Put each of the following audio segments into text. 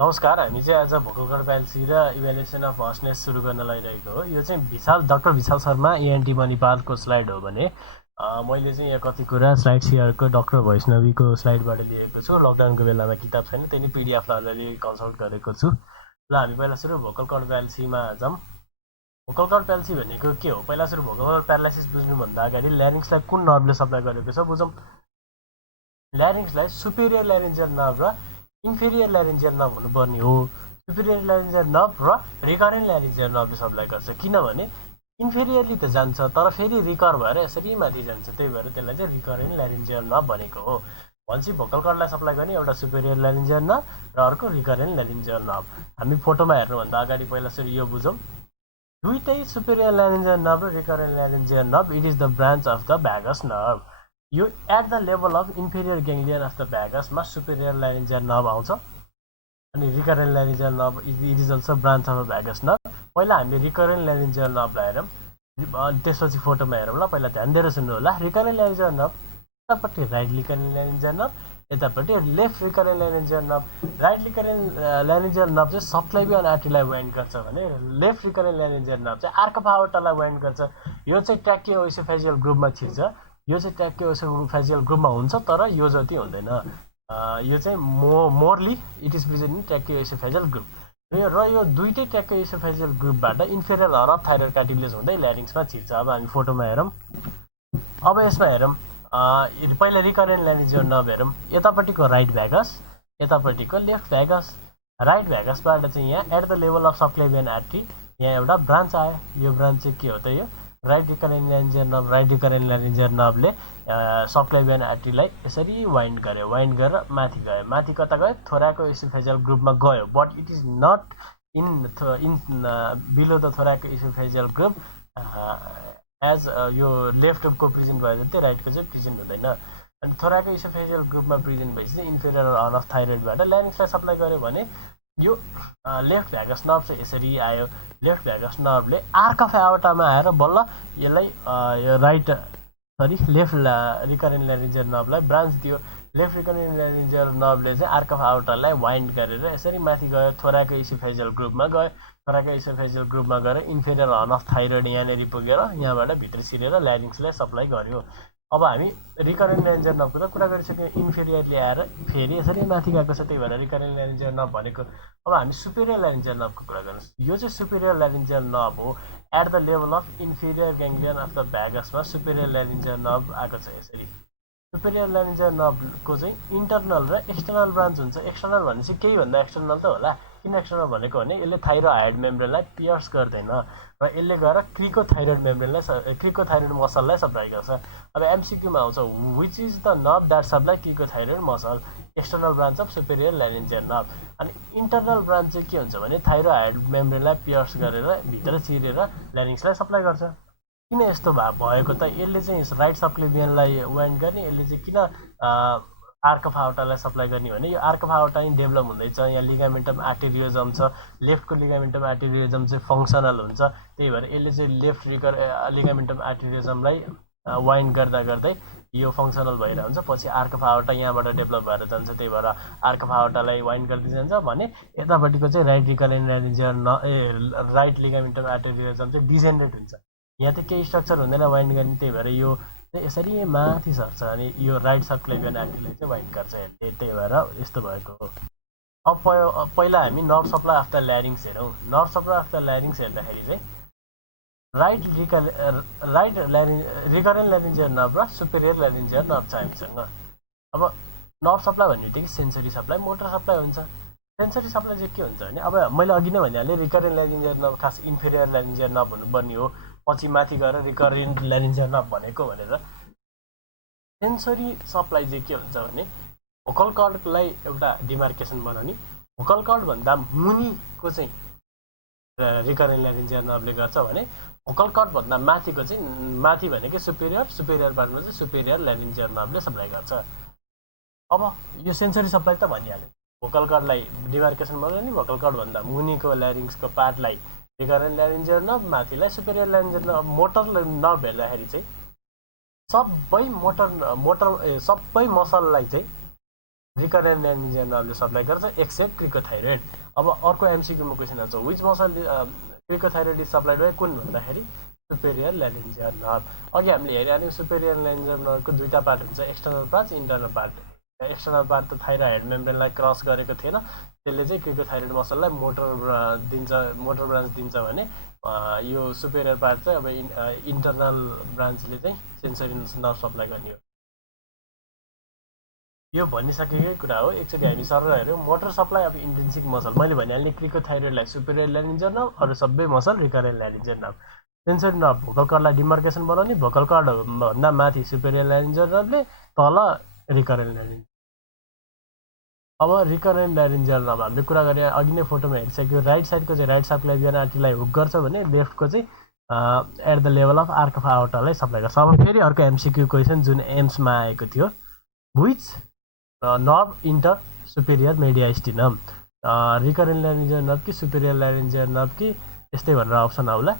नमस्कार। हामी चाहिँ आज भोकल कर्ड प्याल्सी र इभ्यालुएसन अफ हर्सनेस सुरु गर्न लागिरहेको हो। यो चाहिँ doctor Vishal Sharma ANT मणिपालको slide हो भने मैले चाहिँ यहाँ कति कुरा स्लाइड सेयरको डाक्टर वैष्णवीको स्लाइडबाट लिएको छु। लकडाउनको बेलामा किताब छैन, त्यही नै पिडिएफलाई अलिअलि कन्सल्ट गरेको छु। ल हामी पहिला सुरु भोकल कर्ड प्याल्सीमा जाउँ। भोकल कर्ड प्याल्सी भनेको के हो? पहिला सुरु भोकल कर्ड प्यारालाइसिस बुझ्नुभन्दा अगाडि ल्यारिङ्सलाई कुन नर्भले सप्लाई गरेको छ बुझौँ। ल्यारिङ्सलाई सुपेरियर ल्यारिन्जियल नर्भ र इन्फेरियर ल्यारिन्जियल नर्भ हुनुपर्ने हो। सुपेरियर ल्यारिन्जियल नर्भ र रिकरेन्ट ल्यारिन्जियल नर्भले सप्लाई गर्छ। किनभने इन्फेरियरली त जान्छ तर फेरि रिकर भएर यसरी माथि जान्छ, त्यही भएर त्यसलाई चाहिँ रिकरेन्ट ल्यारिन्जियल नर्भ भनेको हो। भनेपछि भोकल कर्डलाई सप्लाई गर्ने एउटा सुपेरियर ल्यारिन्जियल नर्भ र अर्को रिकरेन्ट ल्यारिन्जियल नर्भ। हामी फोटोमा हेर्नुभन्दा अगाडि पहिला सुरु यो बुझौँ। दुईटै सुपेरियर ल्यारिन्जियल नर्भ र recurrent laryngeal nerve it is the branch of the vagus nerve. यो at the level of inferior ganglion of the भ्यागसमा सुपेरियर ल्यारिन्जियल नर्भ आउँछ अनि recurrent laryngeal nerve it is also branch of the vagus nerve. पहिला हामीले recurrent ल्यारिन्जियल नर्भलाई हेरौँ अनि त्यसपछि फोटोमा हेरौँ ल। पहिला ध्यान दिएर सुन्नु होला। रिकरेन्ट ल्यारिन्जियल नर्भ यतापट्टि राइट रिकरेन्ट ल्यारिन्जियल नर्भ, यतापट्टि left recurrent laryngeal nerve. Right recurrent laryngeal nerve चाहिँ सबक्लेवियन आर्टरीलाई वाइन्ड गर्छ भने लेफ्ट रिकरेन्ट ल्यारिन्जियल नर्भ चाहिँ आर्क अफ आर्टालाई वाइन्ड गर्छ। यो चाहिँ ट्र्याकियोइसोफेजियल ग्रुपमा छिर्छ। यो चाहिँ ट्र्याकियोइसोफेजियल ग्रुपमा हुन्छ तर यो जति हुँदैन। यो चाहिँ morally it is present in tracheoesophageal groove. र यो दुईटै ट्र्याकियोइसोफेजियल ग्रुपबाट inferior horn of thyroid cartilage हुँदै ल्यारिङ्समा छिर्छ। अब हामी फोटोमा हेरौँ। अब यसमा हेरौँ। पहिला रिकरेन्ट ल्यारिन्जियल नर्भ हेरौँ। यतापट्टिको राइट भ्यागस, यतापट्टिको लेफ्ट भ्यागस। राइट भ्यागसबाट चाहिँ यहाँ at the level of subclavian artery यहाँ एउटा ब्रान्च आयो। यो ब्रान्च चाहिँ के हो त? यो right recurrent laryngeal nerve. Right recurrent laryngeal नर्भले subclavian आर्टरीलाई यसरी वाइन्ड गर्यो। वाइन्ड गरेर माथि गयो। माथि कता गयो? थोराको इसोफेजियल ग्रुपमा गयो, but it is not in below the thoraco esophageal groove as यो लेफ्टको प्रेजेन्ट भयो जस्तै राइटको चाहिँ प्रेजेन्ट हुँदैन। अनि थोराको इसोफेजियल ग्रुपमा प्रेजेन्ट भएपछि चाहिँ इन्फेरियर हर्न अफ थाइरोइडबाट ल्यारिङ्सलाई सप्लाई गर्यो भने यो लेफ्ट भ्यागस नर्भ चाहिँ यसरी आयो। लेफ्ट भ्यागस नर्भले आर्क अफ एओर्टामा आएर बल्ल यसलाई यो लेफ्ट रिकरेन्ट ल्यारिन्जियल नर्भलाई ब्रान्च दियो। लेफ्ट रिकरेन्ट ल्यारिन्जियल नर्भले चाहिँ आर्क अफ एओर्टालाई वाइन्ड गरेर यसरी माथि गयो। थोराको इसोफेजियल ग्रुपमा गयो। थोराको इसोफेजियल ग्रुपमा गएर इन्फेरियर हर्न अफ थाइरोइड यहाँनिर पुगेर यहाँबाट भित्र छिरेर ल्यारिङ्सलाई सप्लाई गर्यो। अब हामी रिकरेन्ट ल्यारिन्जियल नर्भको त कुरा गरिसक्यौँ। इन्फेरियरले आएर फेरि यसरी माथि गएको छ, त्यही भएर रिकरेन्ट ल्यारिन्जियल नर्भ भनेको। अब हामी सुपेरियर ल्यारिन्जियल नर्भको कुरा गर्नुहोस्। यो चाहिँ सुपेरियर ल्यारिन्जियल नर्भ हो। At the level of inferior ganglion of the भ्यागसमा सुपेरियर ल्यारिन्जियल नर्भ आएको छ यसरी। सुपेरियर ल्यारिन्जियल नर्भको चाहिँ इन्टरनल र एक्सटर्नल ब्रान्च हुन्छ। एक्सटर्नल भनेपछि केही भन्दा एक्सटर्नल त होला। किन एक्सटर्नल भनेको भने यसले थाइरोइड मेम्ब्रेनलाई पियर्स गर्दैन र यसले गएर क्रिकोथाइरोइड मेम्ब्रेनलाई क्रिकोथाइरोइड मसललाई सप्लाई गर्छ। अब एमसिक्यूमा आउँछ which is the nerve that supply cricothyroid muscle. External branch of superior laryngeal nerve. अनि इन्टरनल ब्रान्च चाहिँ के हुन्छ भने थाइरोइड मेम्ब्रेनलाई पियर्स गरेर भित्र छिरेर ल्यारिङ्सलाई सप्लाई गर्छ। किन यस्तो भएको त? यसले चाहिँ राइट सबक्लेवियनलाई वाइन्ड गर्ने, यसले चाहिँ किन आर्क अफ आर्टालाई सप्लाई गर्ने भने यो आर्क अफ आर्टा नै डेभलप हुँदैछ। यहाँ लिगामेन्टम आर्टेरियोजम छ। लेफ्टको लिगामेन्टम आर्टेरियोजम चाहिँ फङ्सनल हुन्छ, त्यही भएर यसले चाहिँ लेफ्ट लिगामेन्टम आर्टेरियोजमलाई वाइन्ड गर्दा गर्दै यो फङ्सनल भइरहेको हुन्छ। पछि आर्क अफ आर्टा यहाँबाट डेभलप भएर जान्छ, त्यही भएर आर्क अफ आर्टालाई वाइन्ड गर्दै जान्छ भने यतापट्टिको चाहिँ राइट रिकरेन्ट ल्यारिन्जियल राइट लिगामेन्टम आर्टेरियोजम चाहिँ डिजेनरेट हुन्छ। यहाँ चाहिँ केही स्ट्रक्चर हुँदैन वाइन्ड गर्ने, त्यही भएर यो यसरी माथि सर्छ अनि यो राइट सबक्लेवियन आर्टरीलाई चाहिँ वाइन्ड गर्छ यसले, त्यही भएर यस्तो भएको हो। अब पहिला हामी नर्भ सप्लाई अफ द ल्यारिङ्स हेरौँ। नर्भ सप्लाई अफ द ल्यारिङ्स हेर्दाखेरि चाहिँ राइट रिकरेन्ट ल्यारिन्जियल नर्भ र सुपेरियर ल्यारिन्जियल नर्भ छ हामीसँग। अब नर्भ सप्लाई भन्ने बित्तिकै सेन्सरी सप्लाई, मोटर सप्लाई हुन्छ। सेन्सरी सप्लाई चाहिँ के हुन्छ भने अब मैले अघि नै भनिहालेँ रिकरेन्ट ल्यारिन्जियल नर्भ खास इन्फेरियर ल्यारिन्जियल नर्भ हुनुपर्ने हो, पछि माथि गएर रिकरेन्ट ल्यारिन्जियल नर्भ भनेको भनेर। सेन्सरी सप्लाई चाहिँ के हुन्छ भने भोकल कर्डलाई एउटा डिमार्केसन बनाउने। भोकल कर्डभन्दा मुनिको चाहिँ रिकरेन्ट ल्यारिन्जियल नर्भले गर्छ भने भोकल कर्डभन्दा माथिको चाहिँ माथि भनेको सुपेरियर पार्टमा चाहिँ सुपेरियर ल्यारिन्जियल नर्भले सप्लाई गर्छ। अब यो सेन्सरी सप्लाई त भनिहाल्यो। भोकल कर्डलाई डिमार्केसन बनाउने, भोकल कर्डभन्दा मुनिको ल्यारिङ्सको पार्टलाई रिकरेन्ट ल्यारिन्जियल नर्भ, माथिलाई superior laryngeal nerve. Motor nerve हेर्दाखेरि चाहिँ सबै सबै मसललाई चाहिँ रिकरेन्ट ल्यारिन्जियल नर्भले सप्लाई गर्छ एक्सेप्ट क्रिकोथाइरोइड। अब अर्को एमसिक्यूमा क्वेसन आउँछ, which muscle cricothyroid is supplied by कुन भन्दाखेरि सुपेरियर ल्यारिन्जियल नर्भ। अघि हामीले हेरिहाल्यौँ सुपेरियर ल्यारिन्जियल नर्भको दुईवटा पार्ट हुन्छ, external part internal part. External part त थाइरोइड मेम्ब्रेनलाई क्रस गरेको थिएन, त्यसले चाहिँ क्रिकोथाइरोइड मसललाई मोटर ब्रान्च दिन्छ भने यो सुपेरियर पार्ट चाहिँ अब इन्टर्नल ब्रान्चले चाहिँ सेन्सरी नर्भ सप्लाई गर्ने हो। यो भनिसकेकै कुरा हो। एकचोटि हामी सरर हेऱ्यौँ motor supply of intrinsic muscle. मैले भनिहालेँ क्रिकोथाइरोइडलाई सुपेरियर ल्यारिन्जियल नर्भ, अरू सबै muscle recurrent laryngeal nerve. Sensory nerve vocal कर्डलाई डिमार्केसन बनाउने, भोकल कर्डभन्दा माथि सुपेरियर ल्यारिन्जियल नर्भले, तल रिकरेन्ट ल्यारिन्जियल। अब रिकरेन्ट ल्यारिन्जियल नर्भ हामीले कुरा गरेँ अघि नै फोटोमा हेरिसक्यो। राइट साइडको चाहिँ राइट सबक्लाभियन आर्टरीलाई हुक गर्छ भने लेफ्टको चाहिँ at the level of arch of आउटरलाई सप्लाई गर्छ। अब फेरि अर्को एमसिक्यू क्वेसन जुन एम्समा आएको थियो, which nerve enter superior mediastinum, recurrent laryngeal nerve कि सुपेरियर ल्यारिन्जियल नर्भ कि यस्तै भनेर अप्सन आउला।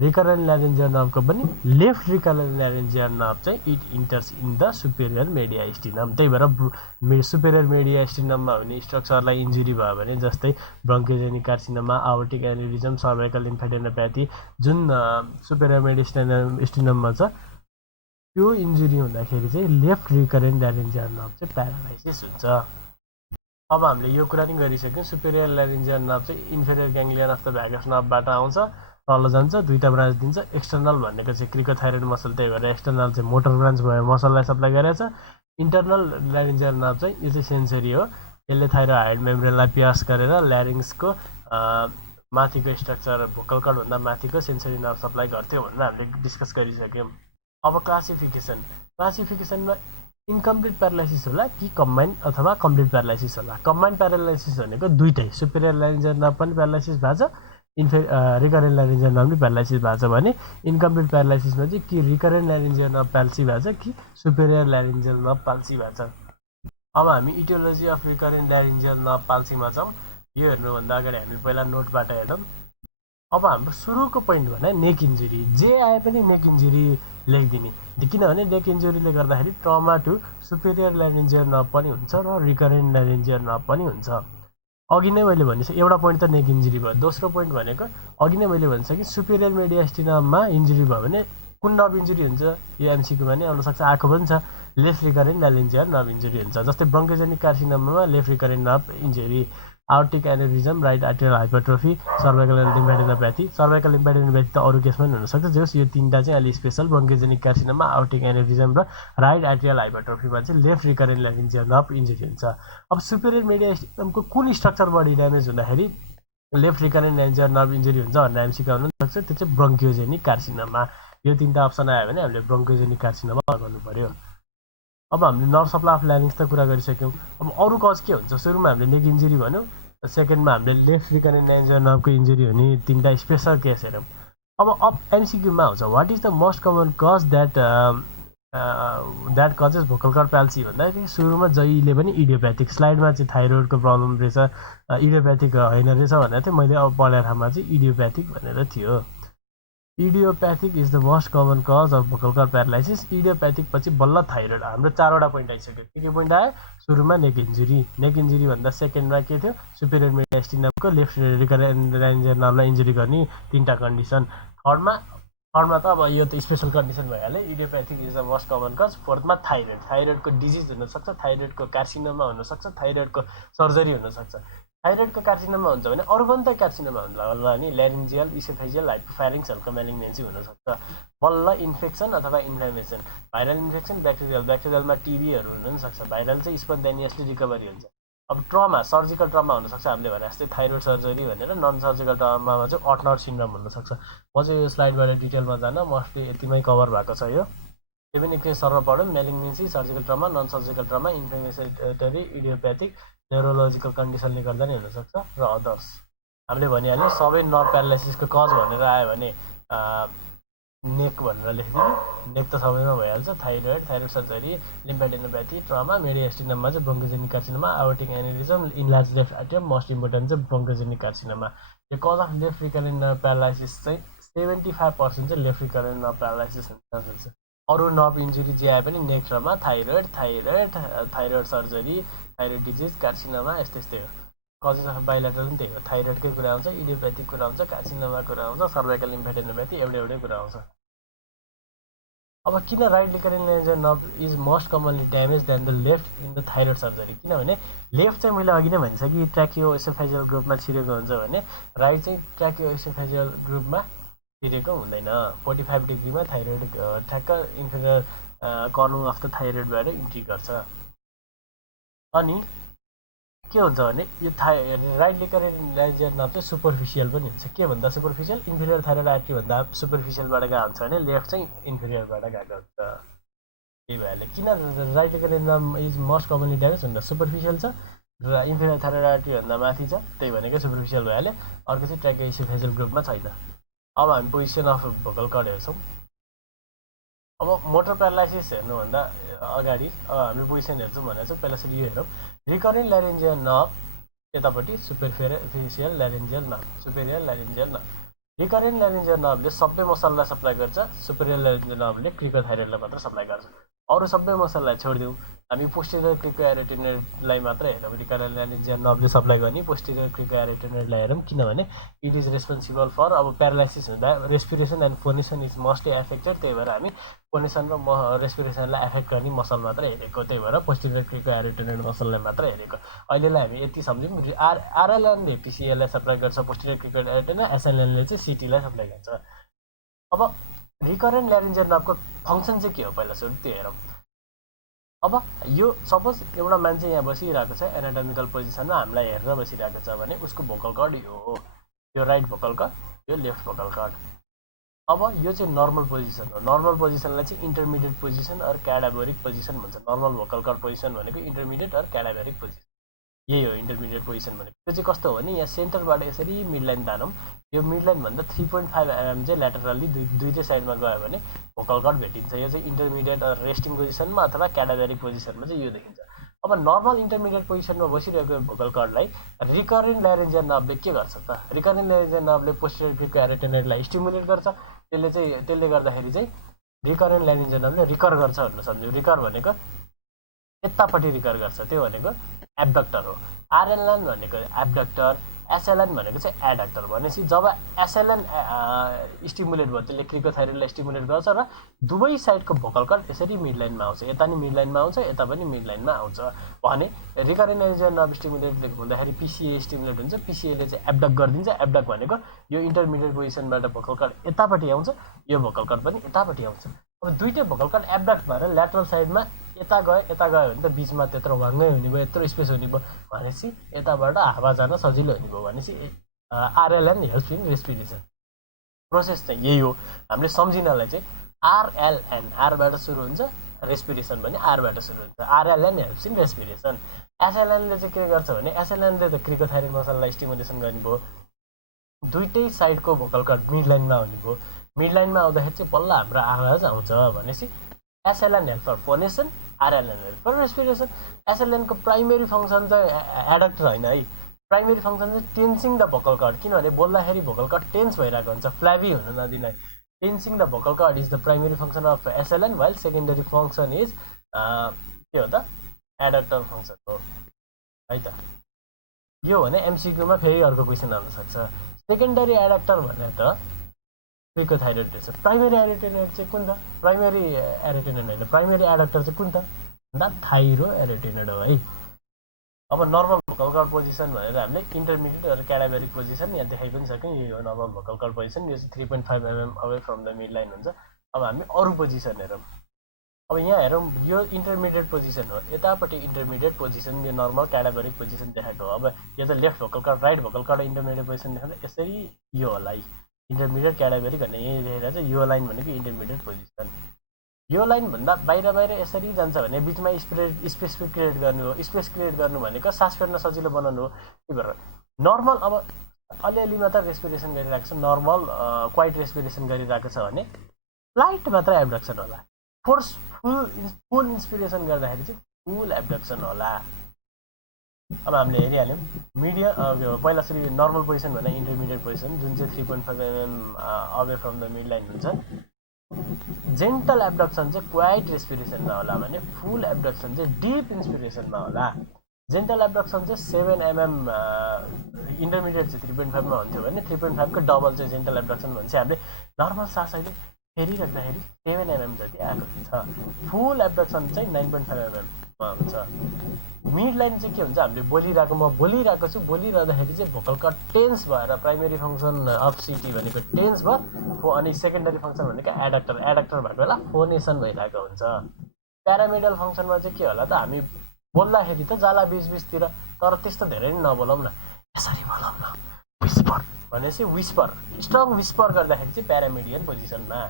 रिकरेन्ट ल्यारिन्जियल नर्भको पनि लेफ्ट रिकरेन्ट ल्यारिन्जियल नर्भ चाहिँ it enters in the superior mediastinum. त्यही भएर सुपेरियर मेडियास्टिनममा हुने स्ट्रक्चरलाई इन्जुरी भयो भने, जस्तै ब्रोन्कोजेनिक कार्सिनोमा, आवर्टिक एन्युरिजम, सर्भाइकल लिम्फेडेनोप्याथी जुन सुपेरियर मेडियास्टिनममा छ, त्यो इन्जुरी हुँदाखेरि चाहिँ लेफ्ट रिकरेन्ट ल्यारिन्जियल नर्भ चाहिँ प्यारालाइसिस हुन्छ। अब हामीले यो कुरा नि गरिसक्यौँ, सुपेरियर ल्यारिन्जियल नर्भ चाहिँ इन्फेरियर ग्याङ्ग्लियन अफ द भ्यागस नर्भबाट आउँछ, तल जान्छ, दुईवटा ब्रान्च दिन्छ। एक्सटर्नल भनेको चाहिँ क्रिकोथाइरोइड मसल, त्यही भएर एक्सटर्नल चाहिँ मोटर ब्रान्च भयो, मसललाई सप्लाई गरेको छ। इन्टर्नल ल्यारिन्जियल नर्भ चाहिँ यो चाहिँ सेन्सरी हो, यसले थाइरोइड मेम्ब्रेनलाई पियर्स गरेर ल्यारिङ्सको माथिको स्ट्रक्चर भोकल कर्डभन्दा माथिको सेन्सरी नर्भ सप्लाई गर्थ्यो भनेर हामीले डिस्कस गरिसक्यौँ। अब क्लासिफिकेसनमा इन्कम्प्लिट प्यारालाइसिस होला कि कम्बाइन्ड अथवा कम्प्लिट प्यारालाइसिस होला। कम्बाइन्ड प्यारालाइसिस भनेको दुईटै सुपेरियर ल्यारिन्जियल नर्भ पनि प्यारालाइसिस भएको छ, रिकरेन्ट ल्यारिन्जियल नर्भ पनि प्यारालाइसिस भएको छ भने इन्कम्प्लिट प्यारालाइसिसमा चाहिँ कि रिकरेन्ट ल्यारिन्जियल नर्भ पाल्सी भएको छ कि सुपेरियर ल्यारिन्जियल नर्भ पाल्सी भएको छ। अब हामी इटियोलोजी अफ रिकरेन्ट ल्यारिन्जियल नर्भ पाल्सीमा छौँ। यो हेर्नुभन्दा अगाडि हामी पहिला नोटबाट हेरौँ। अब हाम्रो सुरुको पोइन्ट भने नेक इन्जुरी, जे आए पनि नेक इन्जुरी लेखिदिने, किनभने नेक इन्जुरीले गर्दाखेरि trauma to superior laryngeal nerve पनि हुन्छ र रिकरेन्ट ल्यारिन्जियल नर्भ पनि हुन्छ। अघि नै मैले भनिसकेँ, एउटा पोइन्ट त नेक इन्जुरी भयो। दोस्रो पोइन्ट भनेको अघि नै मैले भनिसकेँ, सुपेरियर मेडियास्टिनममा इन्जुरी भयो भने कुन नर्भ इन्जुरी हुन्छ, यो एमसिक्यूमा नै आउनसक्छ। आएको पनि छ, left recurrent laryngeal nerve injury हुन्छ। जस्तै ब्रोन्कोजेनिक कार्सिनोमामा left recurrent nerve injury, aortic aneurysm, right atrial hypertrophy, cervical lymphadenopathy. Cervical lymphadenopathy त अरू केसमा पनि हुनसक्छ, जस यो तिनवटा चाहिँ अलिक स्पेसल। ब्रोन्कोजेनिक कार्सिनोमा, आर्टिक एन्युरिजम र राइट आर्टियल हाइपरट्रोफीमा चाहिँ left recurrent laryngeal nerve injury हुन्छ। अब सुपेरियर मेडियास्टिनमको कुन स्ट्रक्चर बडी ड्यामेज हुँदाखेरि left recurrent laryngeal nerve injury हुन्छ भनेर एमसिक्यू आउन सक्छ, त्यो चाहिँ ब्रोन्कोजेनिक कार्सिनोमा। यो तिनवटा अप्सन आयो भने हामीले ब्रोन्कोजेनिक कार्सिनोमा गर्नु पर्यो। अब हामीले नर्भ सप्लाई अफ ल्यारिङ्स त कुरा गरिसक्यौँ। अब अरू कज के हुन्छ, सुरुमा हामीले नेक इन्जुरी भन्यौँ, सेकेन्डमा हामीले लेफ्ट रिकरेन्ट ल्यारिन्जियल नर्भको इन्जुरी हुने तिनवटा स्पेसल केस हेरौँ। अब एमसिक्यूमा आउँछ, what is the most common cause that causes vocal cord palsy भन्दाखेरि सुरुमा जहिले पनि इडियोप्याथिक। स्लाइडमा चाहिँ थाइरोइडको प्रब्लम रहेछ, इडियोप्याथिक होइन रहेछ भनेको थिएँ मैले, अब पढाएको ठाउँमा चाहिँ इडियोप्याथिक भनेर थियो। Idiopathic is the most common cause of vocal cord paralysis. Idiopathic पछि बल्ल थाइरोइड। हाम्रो चारवटा पोइन्ट आइसक्यो। के पोइन्ट आयो, सुरुमा नेक इन्जुरी, नेक इन्जुरी भन्दा सेकेन्डमा के थियो, सुपेरियर मेडियास्टिनमको लेफ्ट रिकरेन्ट ल्यारिन्जियल नर्भलाई इन्जुरी गर्ने तिनवटा कन्डिसन। थर्डमा त अब यो त स्पेसल कन्डिसन भइहाल्यो, idiopathic is the most common cause. फोर्थमा थाइरोइडको डिजिज हुनसक्छ, थाइरोइडको कार्सिनोमा हुनसक्छ, थाइरोइडको सर्जरी हुनसक्छ। थाइरोइडको कार्सिनोमा हुन्छ भने अरू पनि त कार्सिनोमा हुन्छ होला नि, ल्यारिन्जियल, इसोफेजियल, हाइपोफेरिङ्सहरूको मेलिग्नेन्सी हुनसक्छ। बल्ल इन्फेक्सन अथवा इन्फ्लामेसन, भाइरल इन्फेक्सन, ब्याक्टेरियलमा टिबीहरू हुन पनि सक्छ। भाइरल चाहिँ स्पोन्टेनियसली रिकभरी हुन्छ। अब ट्रमा, सर्जिकल ट्रमा हुनसक्छ, हामीले भने जस्तै थाइरोइड सर्जरी भनेर। नन सर्जिकल ट्रमामा चाहिँ अटनर सिन्ड्रोम हुनसक्छ। म चाहिँ यो स्लाइडबाट डिटेलमा जान, मोस्टली यतिमै कभर भएको छ। यो पनि एकचोटि सरल पढौँ, malignancy, surgical trauma, non surgical trauma, inflammatory, idiopathic, neurological कन्डिसनले गर्दा नै हुनसक्छ र अदर्स। हामीले भनिहाल्यो सबै नर्भ प्यारालाइसिसको कज भनेर आयो भने नेक भनेर लेखिदिनु, नेक त सबैमा भइहाल्छ। थाइरोइड सर्जरी, लिम्फेडेनोप्याथी, ट्रमा, मेडियास्टिनममा चाहिँ bronchogenic carcinoma, aortic aneurysm, enlarge left atrium, most important चाहिँ ब्रोन्कोजेनिक कार्सिनोमा। यो cause of left recurrent nerve paralysis चाहिँ 75% चाहिँ लेफ्ट रिकरेन्ट नर्भ प्यारालाइसिस हुन्छ। अरू नर्भ इन्जुरी जे आए पनि neck trauma, thyroid surgery, thyroid disease, carcinoma यस्तै यस्तै हो। कजेस अफ बाइलेटरल पनि त्यही हो, थाइरोइडकै कुरा आउँछ, इडियोप्याथिक कुरा आउँछ, कार्सिनोमा कुरा आउँछ, सर्भाइकल लिम्फेडेनोप्याथी एउटै कुरा आउँछ। अब किन right recurrent laryngeal nerve is most commonly damage than the left in the thyroid surgery? किनभने लेफ्ट चाहिँ मैले अघि नै भनिसकेँ ट्र्याकियो एसोफेजियल ग्रुपमा छिरेको हुन्छ भने राइट चाहिँ ट्र्याकियो एसोफेजियल ग्रुपमा छिरेको हुँदैन। 45 डिग्रीमा थाइरोइड ठ्याक्क इन्फिरियर कर्नु अफ द थाइरोइडबाट इन्ट्री गर्छ। अनि के हुन्छ भने यो राइट रिकरेन्ट लेन्जर नर्भ चाहिँ सुपरफिसियल पनि हुन्छ। के भन्दा सुपरफिसियल? इन्फिरियर थाइरोइड आर्टरी भन्दा सुपरफिसियलबाट गएको हुन्छ भने लेफ्ट चाहिँ इन्फिरियरबाट गएको हुन्छ। त्यही भएर किन right recurrent nerve is most commonly damage भन्दा सुपरफिसियल छ र इन्फिरियर थाइरोइड आर्टरी भन्दा माथि छ, त्यही भनेकै सुपरफिसियल भइहाल्यो। अर्को चाहिँ ट्र्याकियो एसोफेजियल ग्रुपमा छैन। अब हामी पोजिसन अफ भोकल कर्ड हेर्छौँ। अब मोटर प्यारालाइसिस हेर्नुभन्दा अगाडि अब हामीले पोजिसन हेर्छौँ भने चाहिँ पहिला सुरु यो हेरौँ। रिकरेन्ट ल्यारिन्जियल नर्भ यतापट्टि superficial ल्यारिन्जियल nerve, superior laryngeal nerve. Recurrent laryngeal नर्भले सबै मसललाई सप्लाई गर्छ, सुपेरियर ल्यारिन्जियल नर्भले क्रिकोथाइरोइडलाई मात्र सप्लाई गर्छ। अरू सबै मसललाई छोडिदिउँ, हामी पोस्टेरियर क्रिकोएरोटेनोइडलाई मात्र हेरौँ। रिकरेन्ट ल्यारिन्जियल नर्भले सप्लाई गर्ने पोस्टेरियर क्रिकोएरोटेनोइडलाई हेरौँ, किनभने इट इज रेस्पोन्सिबल फर अब प्यारालाइसिस हुँदा respiration and phonation is mostly affected. त्यही भएर हामी फोनेसन र रेस्पिरेसनलाई एफेक्ट गर्ने मसल मात्र हेरेको, त्यही भएर पोस्टेरियर क्रिकोएरोटेनोइड मसललाई मात्र हेरेको। अहिलेलाई हामी यति सम्झौँ, आरएलएनले पिसिएलाई सप्लाई गर्छ पोस्टेरियर क्रिकोएरोटेनोइड, एसएलएनले चाहिँ सिटीलाई सप्लाई गर्छ। अब रिकरेन्ट ल्यारिन्जियल नर्भको फङ्सन चाहिँ के हो पहिला सुरु त्यो हेरौँ। अब यो सपोज एउटा मान्छे यहाँ बसिरहेको छ एनाटोमिकल पोजिसनमा, हामीलाई हेरेर बसिरहेको छ भने उसको भोकल कर्ड यो हो, यो राइट भोकल कर्ड, यो लेफ्ट भोकल कर्ड। अब यो चाहिँ नर्मल पोजिसन हो। नर्मल पोजिसनलाई चाहिँ इन्टरमिडिएट पोजिसन अर क्याडाभोरिक पोजिसन भन्छ। नर्मल भोकल कर्ड पोजिसन भनेको इन्टरमिडिएट अर क्याडाभोरिक पोजिसन, यही हो इन्टरमिडिएट पोजिसन भनेको। त्यो चाहिँ कस्तो हो भने यहाँ सेन्टरबाट यसरी मिडलाइन तानौँ, यो मिडलाइनभन्दा 3.5 mm चाहिँ ल्याटरल्ली दुईटै साइडमा गयो भने भोकल कर्ड भेटिन्छ। यो चाहिँ इन्टरमिडिएट रेस्टिङ पोजिसनमा अथवा क्याडाभेरिक पोजिसनमा चाहिँ यो देखिन्छ। अब नर्मल इन्टरमिडिएट पोजिसनमा बसिरहेको भोकल कर्डलाई रिकरेन्ट ल्यारिन्जियल नर्भले के गर्छ त? रिकरेन्ट ल्यारिन्जियल नर्भले पोस्टेरियर क्रिकोएरोटेनोइडलाई स्टिमुलेट गर्छ। त्यसले गर्दाखेरि चाहिँ रिकरेन्ट ल्यारिन्जियल नर्भले रिकर गर्छ भनेर सम्झौँ। रिकर भनेको यतापट्टि रिकर गर्छ, त्यो भनेको एब्डक्टर हो। आरएलएन भनेको एब्डक्टर, एसएलएन भनेको चाहिँ एडक्टर। भनेपछि जब एसएलएन स्टिमुलेट भयो त्यसले क्रिकोथाइरोइडलाई स्टिमुलेट गर्छ र दुवै साइडको भोकल कर्ड यसरी मिडलाइनमा आउँछ, यता नि मिडलाइनमा आउँछ, यता पनि मिडलाइनमा आउँछ भने रिकरेन्ट ल्यारिन्जियल नर्भ स्टिमुलेट हुँदाखेरि पिसिए स्टिमुलेट हुन्छ। पिसिएले चाहिँ एब्डक्ट गरिदिन्छ। एब्डक्ट भनेको यो इन्टरमिडिएट पोजिसनबाट भोकल कर्ड यतापट्टि आउँछ, यो भोकल कर्ड पनि यतापट्टि आउँछ। अब दुईटै भोकल कर्ड एब्डक्ट भएर ल्याटरल साइडमा यता गयो भने त बिचमा त्यत्रो वाङ्गै हुने भयो, यत्रो स्पेस हुने भयो भनेपछि यताबाट हावा जान सजिलो हुने भयो। भनेपछि आरएलएन हेल्प्स इन रेस्पिरेसन। प्रोसेस चाहिँ यही हो। हामीले सम्झिनलाई चाहिँ आरएलएन, आरबाट सुरु हुन्छ, रेस्पिरेसन भने आरबाट सुरु हुन्छ। आरएलएन हेल्प्स इन रेस्पिरेसन। एसएलएनले चाहिँ के गर्छ भने एसएलएनले त क्रिकोथाइरोइड मसललाई स्टिमुलेसन गर्ने भयो। दुईटै साइडको भोकल कर्ड मिडलाइनमा आउने भयो। मिडलाइनमा आउँदाखेरि चाहिँ बल्ल हाम्रो आवाज आउँछ। भनेपछि SLN help for phonation, RLN help for respiration. एसएलएनको प्राइमेरी फङ्सन चाहिँ एडक्टर होइन है, प्राइमेरी फङ्सन चाहिँ टेन्सिङ द भोकल कर्ड। किनभने बोल्दाखेरि भोकल कर्ड टेन्स भइरहेको हुन्छ, फ्ल्याभी हुन नदिने। Tensing the vocal cord is the primary function of SLN, while secondary function is के हो त? एडक्टर फङ्सन हो है त। यो भने एमसिक्यूमा फेरि अर्को क्वेसन आउन सक्छ। सेकेन्डरी एडक्टर भने त क्रिकोथाइरोइड रहेछ। प्राइमेरी एरोटेनोइड चाहिँ कुन त? प्राइमेरी एरोटेनोइड होइन, प्राइमेरी एडक्टर चाहिँ कुन त भन्दा थाइरो एरोटेनोइड हो है। अब नर्मल भोकल कर्ड पोजिसन भनेर हामीले इन्टरमिडिएट र क्याडाभेरिक पोजिसन यहाँ देखाइ पनि सक्यौँ। यो हो नर्मल भोकल कर्ड पोजिसन, यो चाहिँ 3.5 mm away from the mid line हुन्छ। अब हामी अरू पोजिसन हेरौँ। अब यहाँ हेरौँ, यो इन्टरमिडिएट पोजिसन हो, यतापट्टि इन्टरमिडिएट पोजिसन, यो नर्मल क्याडाभेरिक पोजिसन देखाएको हो। अब यो त left vocal cord, right vocal cord intermediate position देखाउँदा यसरी यो होला है, इन्टरमिडिएट क्याडाभेरिक भन्ने यही लेखेर चाहिँ यो लाइन भनेको इन्टरमिडिएट पोजिसन। यो लाइनभन्दा बाहिर यसरी जान्छ भने बिचमा स्पेस क्रिएट गर्नु हो। स्पेस क्रिएट गर्नु भनेको सास फेर्न सजिलो बनाउनु हो। त्यही भएर नर्मल अब अलिअलि मात्र रेस्पिरेसन गरिरहेको छ, नर्मल क्वाइट रेस्पिरेसन गरिरहेको छ भने लाइट मात्र एब्डक्सन होला। फुल इन्सपिरेसन गर्दाखेरि चाहिँ फुल एब्डक्सन होला। अब हामीले हेरिहाल्यौँ मिडियम पहिला सुरु नर्मल पोजिसन भने इन्टरमिडिएट पोजिसन जुन चाहिँ 3.5 mm away from the mid line हुन्छ। जेन्टल एब्डक्सन चाहिँ क्वाइट रेस्पिरेसनमा होला भने फुल एब्डक्सन चाहिँ डिप इन्सपिरेसनमा होला। जेन्टल एब्डक्सन चाहिँ 7 mm इन्टरमिडिएट चाहिँ 3.5 मा हुन्थ्यो भने 3.5 को डबल चाहिँ जेन्टल एब्डक्सन भन्छ। हामीले नर्मल सास अहिले फेरिराख्दाखेरि 7 mm जति आएको छ। फुल एब्डक्सन चाहिँ 9.5 mm मा हुन्छ। मिड लाइन चाहिँ के हुन्छ, हामीले बोलिरहेको, म बोलिरहेको छु, बोलिरहँदाखेरि चाहिँ भोकल कट टेन्स भएर प्राइमेरी फङ्सन अफ सिटी भनेको टेन्स भयो, अनि सेकेन्डरी फङ्सन भनेको एडक्टर भएको बेला फोनेसन भइरहेको हुन्छ। प्यारामिडल फङ्सनमा चाहिँ के होला त, हामी बोल्दाखेरि त जाला बिचबिचतिर, तर त्यस्तो धेरै नै नबोलौँ न, यसरी बोलौँ न, विस्पर भनेपछि विस्पर, स्ट्रङ विस्पर गर्दाखेरि चाहिँ प्यारामिडियन पोजिसनमा,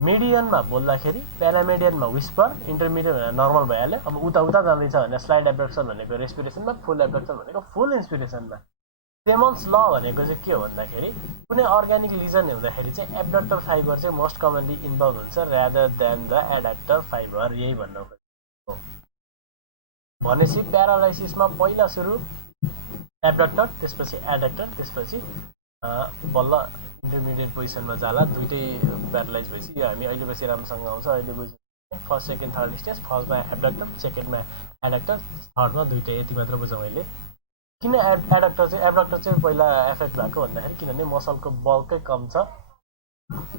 मिडियनमा बोल्दाखेरि प्यारामिडियनमा विस्पर, इन्टरमिडियट नर्मल भइहाल्यो। अब उता उता जाँदैछ भने स्लाइड एब्डक्सन भनेको रेस्पिरेसनमा, फुल एब्डक्सन भनेको फुल इन्सपिरेसनमा। सेमन्स ल भनेको चाहिँ के हो भन्दाखेरि कुनै अर्ग्यानिक लिजन हुँदाखेरि चाहिँ एब्डक्टर फाइबर चाहिँ मोस्ट कमनली इन्भल्भ हुन्छ rather than the adductor fibre, यही भन्नु खोजेको। भनेपछि प्यारालाइसिसमा पहिला सुरु एब्डक्टर, त्यसपछि एडक्टर, त्यसपछि बल्ल इन्टरमिडिएट पोजिसनमा जाला। दुइटै प्यारालाइज भएपछि यो हामी अहिले बसी राम्रोसँग आउँछ। अहिले बुझ्नु फर्स्ट सेकेन्ड थर्ड स्टेज, फर्स्टमा एब्डक्टर, सेकेन्डमा एडक्टर, थर्डमा दुइटै, यति मात्र बुझौँ अहिले। किन एब्डक्टर चाहिँ पहिला एफेक्ट भएको भन्दाखेरि किनभने मसलको बल्कै कम छ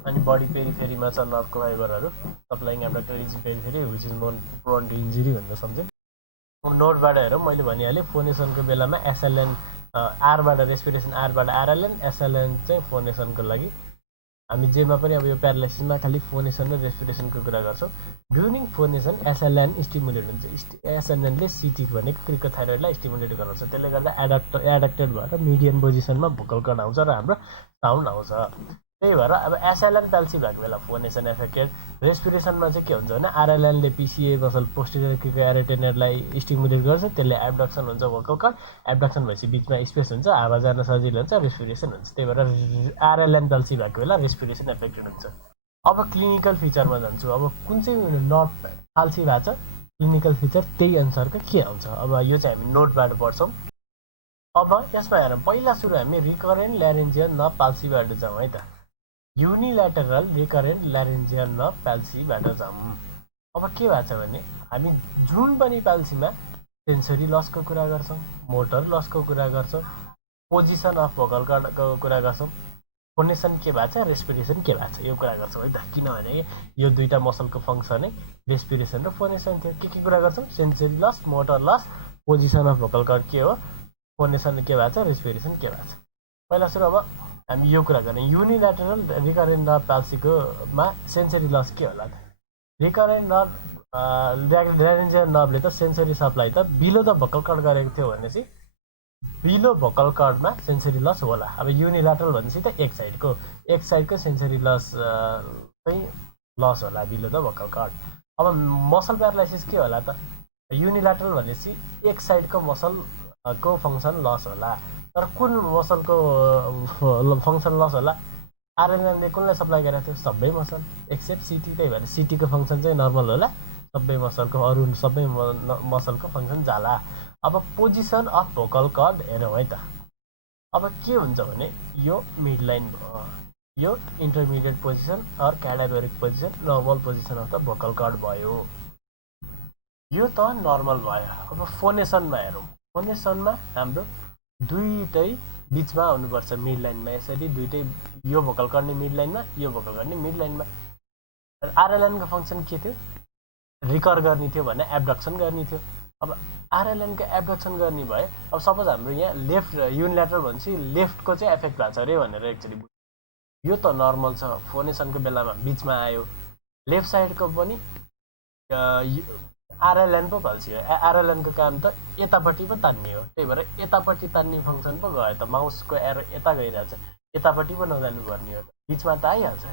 अनि बडी पेरिफेरीमा छ नर्भको फाइबरहरू। Supplying abductor is periphery which is more prone to injury भनेर सम्झौँ। नोटबाट हेरौँ, मैले भनिहालेँ फोनेसनको बेलामा एसएलएन आरबाट, रेस्पिरेसन आरबाट आरएलएन, एसएलएन चाहिँ फोनेसनको लागि। हामी जेमा पनि अब यो प्यारालाइसिसमा खालि फोनेसन र रेस्पिरेसनको कुरा गर्छौँ। ड्युरिङ फोनेसन एसएलएन स्टिमुलेट हुन्छ। एसएलएनले सिटी भनेको क्रिकोथाइरोइडलाई स्टिमुलेट गराउँछ, त्यसले गर्दा एडक्टेड भएर मिडियम पोजिसनमा भोकल कट आउँछ र हाम्रो साउन्ड आउँछ। त्यही भएर अब एसएलएन प्याल्सी भएको बेला फोनेसन एफेक्टेड। रेस्पिरेसनमा चाहिँ के हुन्छ भने आरएलएनले पिसिए मसल पोस्टेरियर क्रिकोएरेटेनरलाई स्टिमुलेट गर्छ, त्यसले एब्डक्सन हुन्छ, भोकल कट एब्डक्सन भएपछि बिचमा स्पेस हुन्छ, हावा जान सजिलो हुन्छ, रेस्पिरेसन हुन्छ। त्यही भएर आरएलएन प्याल्सी भएको बेला रेस्पिरेसन एफेक्टेड हुन्छ। अब क्लिनिकल फिचरमा जान्छु। अब कुन चाहिँ नट पाल्सी भएको छ, क्लिनिकल फिचर त्यही अनुसारको के आउँछ, अब यो चाहिँ हामी नोटबाट पढ्छौँ। अब यसमा हेरौँ, पहिला सुरु हामी रिकरेन्ट ल्यारेन्जियल नर्भ पाल्सीबाट जाउँ है त। युनिल्याटरल रिकरेन्ट ल्यारेन्जियल नर्भ पाल्सीबाट जाउँ। अब के भएको छ भने हामी जुन पनि पाल्सीमा सेन्सरी लसको कुरा गर्छौँ, मोटर लसको कुरा गर्छौँ, पोजिसन अफ भोकल कर्डको कुरा गर्छौँ, फोनेसन के भएको छ, रेस्पिरेसन के भएको छ, यो कुरा गर्छौँ है त। किनभने यो दुईवटा मसलको फङ्सनै रेस्पिरेसन र फोनेसन थियो। के कुरा गर्छौँ, sensory loss, motor loss, position of vocal cord के हो, फोनेसन के भएको छ, रेस्पिरेसन के भएको छ। पहिला सुरु अब हामी यो कुरा गर्ने, unilateral recurrent nerve पाल्सीकोमा sensory loss के होला त। रिकरेन्ट नर्भ ल्यारेन्जियल नर्भले त सेन्सरी सप्लाई त बिलो द भोकल कर्ड गरेको थियो भनेपछि बिलो भोकल कर्डमा सेन्सरी लस होला। अब युनिल्याटरल भनेपछि त एक साइडको सेन्सरी लस चाहिँ लस होला बिलो द भोकल कर्ड। अब मसल प्यारालाइसिस के होला त, युनिल्याटरल भनेपछि एक साइडको मसलको फङ्सन लस होला। तर कुन मसलको फङ्सन लस होला, आरएनएनले कुनलाई सप्लाई गरेको थियो, सबै मसल एक्सेप्ट सिटी। त्यही भएर सिटीको फङ्सन चाहिँ नर्मल होला, सबै मसलको अरू सबै मसलको फङ्सन जाला। अब पोजिसन अफ भोकल कर्ड हेरौँ है त। अब के हुन्छ भने यो मिड लाइन भयो, यो intermediate position or cadaveric position, normal position of the vocal cord भयो, यो त नर्मल भयो। अब फोनेसनमा हेरौँ, फोनेसनमा हाम्रो दुईटै बिचमा आउनुपर्छ मिड लाइनमा, यसरी दुईटै, यो भोकल कर्ड नि मिड लाइनमा, यो भोकल कर्ड नि मिड लाइनमा। आरएलएनको फङ्सन के थियो, रिकर गर्ने थियो भने एब्डक्सन गर्ने थियो। अब आरएलएनको एब्डक्सन गर्ने भए, अब सपोज हाम्रो यहाँ लेफ्ट युनिल्याटरल भनेपछि लेफ्टको चाहिँ एफेक्ट भएको छ अरे भनेर एक्चुअली यो त नर्मल छ, फोनेसनको बेलामा बिचमा आयो। लेफ्ट साइडको पनि आरएलएन पो पाल्सी हो, आरएलएनको काम त यतापट्टि पो तान्ने हो। त्यही भएर यतापट्टि तान्ने फङ्सन पो गयो त, माउसको एरो यता गइरहेछ, यतापट्टि पो नजानु पर्ने हो, बिचमा त आइहाल्छ।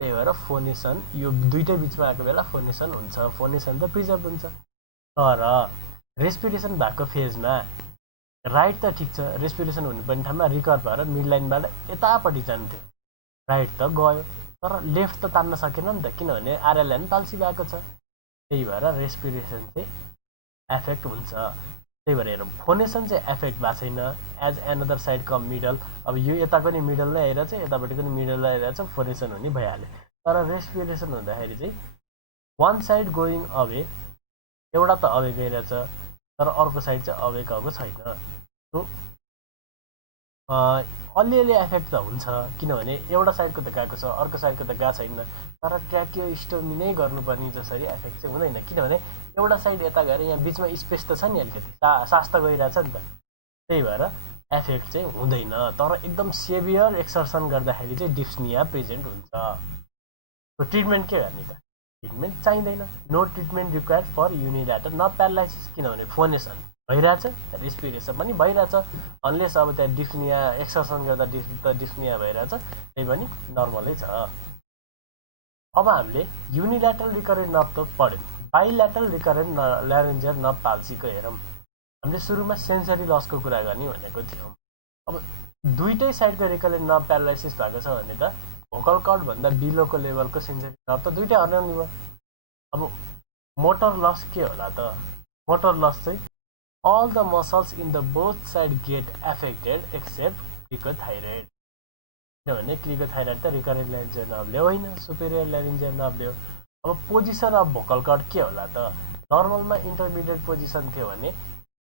त्यही भएर फोनेसन यो दुइटै बिचमा आएको बेला फोनेसन हुन्छ, फोनेसन त प्रिजर्भ हुन्छ। तर रेस्पिरेसन भएको फेजमा राइट त ठिक छ, रेस्पिरेसन हुनुपर्ने ठाउँमा रिकर भएर मिड लाइनबाट यतापट्टि जान्थ्यो, राइट त गयो, तर लेफ्ट त तान्न सकेन नि त, किनभने आरएलएन पाल्सी भएको छ। त्यही भएर रेस्पिरेसन चाहिँ एफेक्ट हुन्छ। त्यही भएर हेरौँ, फोनेसन चाहिँ एफेक्ट भएको छैन, एज एनदर साइड कम मिडल। अब यो यताको नि मिडल नै आइरहेछ, यतापट्टिको नि मिडल आइरहेछ, फोनेसन हुने भइहाल्यो। तर रेस्पिरेसन हुँदाखेरि चाहिँ वान साइड गोइङ अवे, एउटा त अवे गइरहेछ, तर अर्को साइड चाहिँ अवेकको छैन। सो अलिअलि एफेक्ट त हुन्छ, किनभने एउटा साइडको त गएको छ, अर्को साइडको त गएको छैन। तर ट्र्याकियोस्टोमी नै गर्नुपर्ने जसरी एफेक्ट चाहिँ हुँदैन, किनभने एउटा साइड यता गएर यहाँ बिचमा स्पेस त छ नि, अलिकति सास त गइरहेछ नि त, त्यही भएर एफेक्ट चाहिँ हुँदैन। तर एकदम सेभियर एक्सर्सन गर्दाखेरि चाहिँ डिस्निया प्रेजेन्ट हुन्छ। ट्रिटमेन्ट के गर्ने त? ट्रिटमेन्ट चाहिँदैन। No treatment required for unilateral nerve paralysis, किनभने फोनेसन भइरहेछ, रेस्पिरेसन पनि भइरहेछ। अनलेस अब त्यहाँ डिस्निया एक्सर्सन गर्दा डिस्निया भइरहेछ, त्यही पनि नर्मलै छ। अब हामीले युनिल्याटरल रिकरेन्ट नर्भ त पढ्यौँ, बाइल्याटरल रिकरेन्ट ल्यारेन्जियल नर्भ पाल्सीको हेरौँ। हामीले सुरुमा सेन्सरी लसको कुरा गर्ने भनेको थियौँ। अब दुईटै साइडको रिकरेन्ट नर्भ प्यारालाइसिस भएको छ भने त भोकल कर्डभन्दा बिलोको लेभलको सेन्सरी नर्भ त दुईटै हराउने भयो। अब मोटर लस के होला त? मोटर लस चाहिँ all the muscles in the both side get affected except cricothyroid, किनभने क्रिकोथाइरोइड त रिकरेन्ट ल्यारेन्जियल नर्भले होइन, सुपेरियर ल्यारेन्जियल नर्भले हो। अब पोजिसन अफ भोकल कर्ड के होला त? नर्मलमा इन्टरमिडिएट पोजिसन थियो भने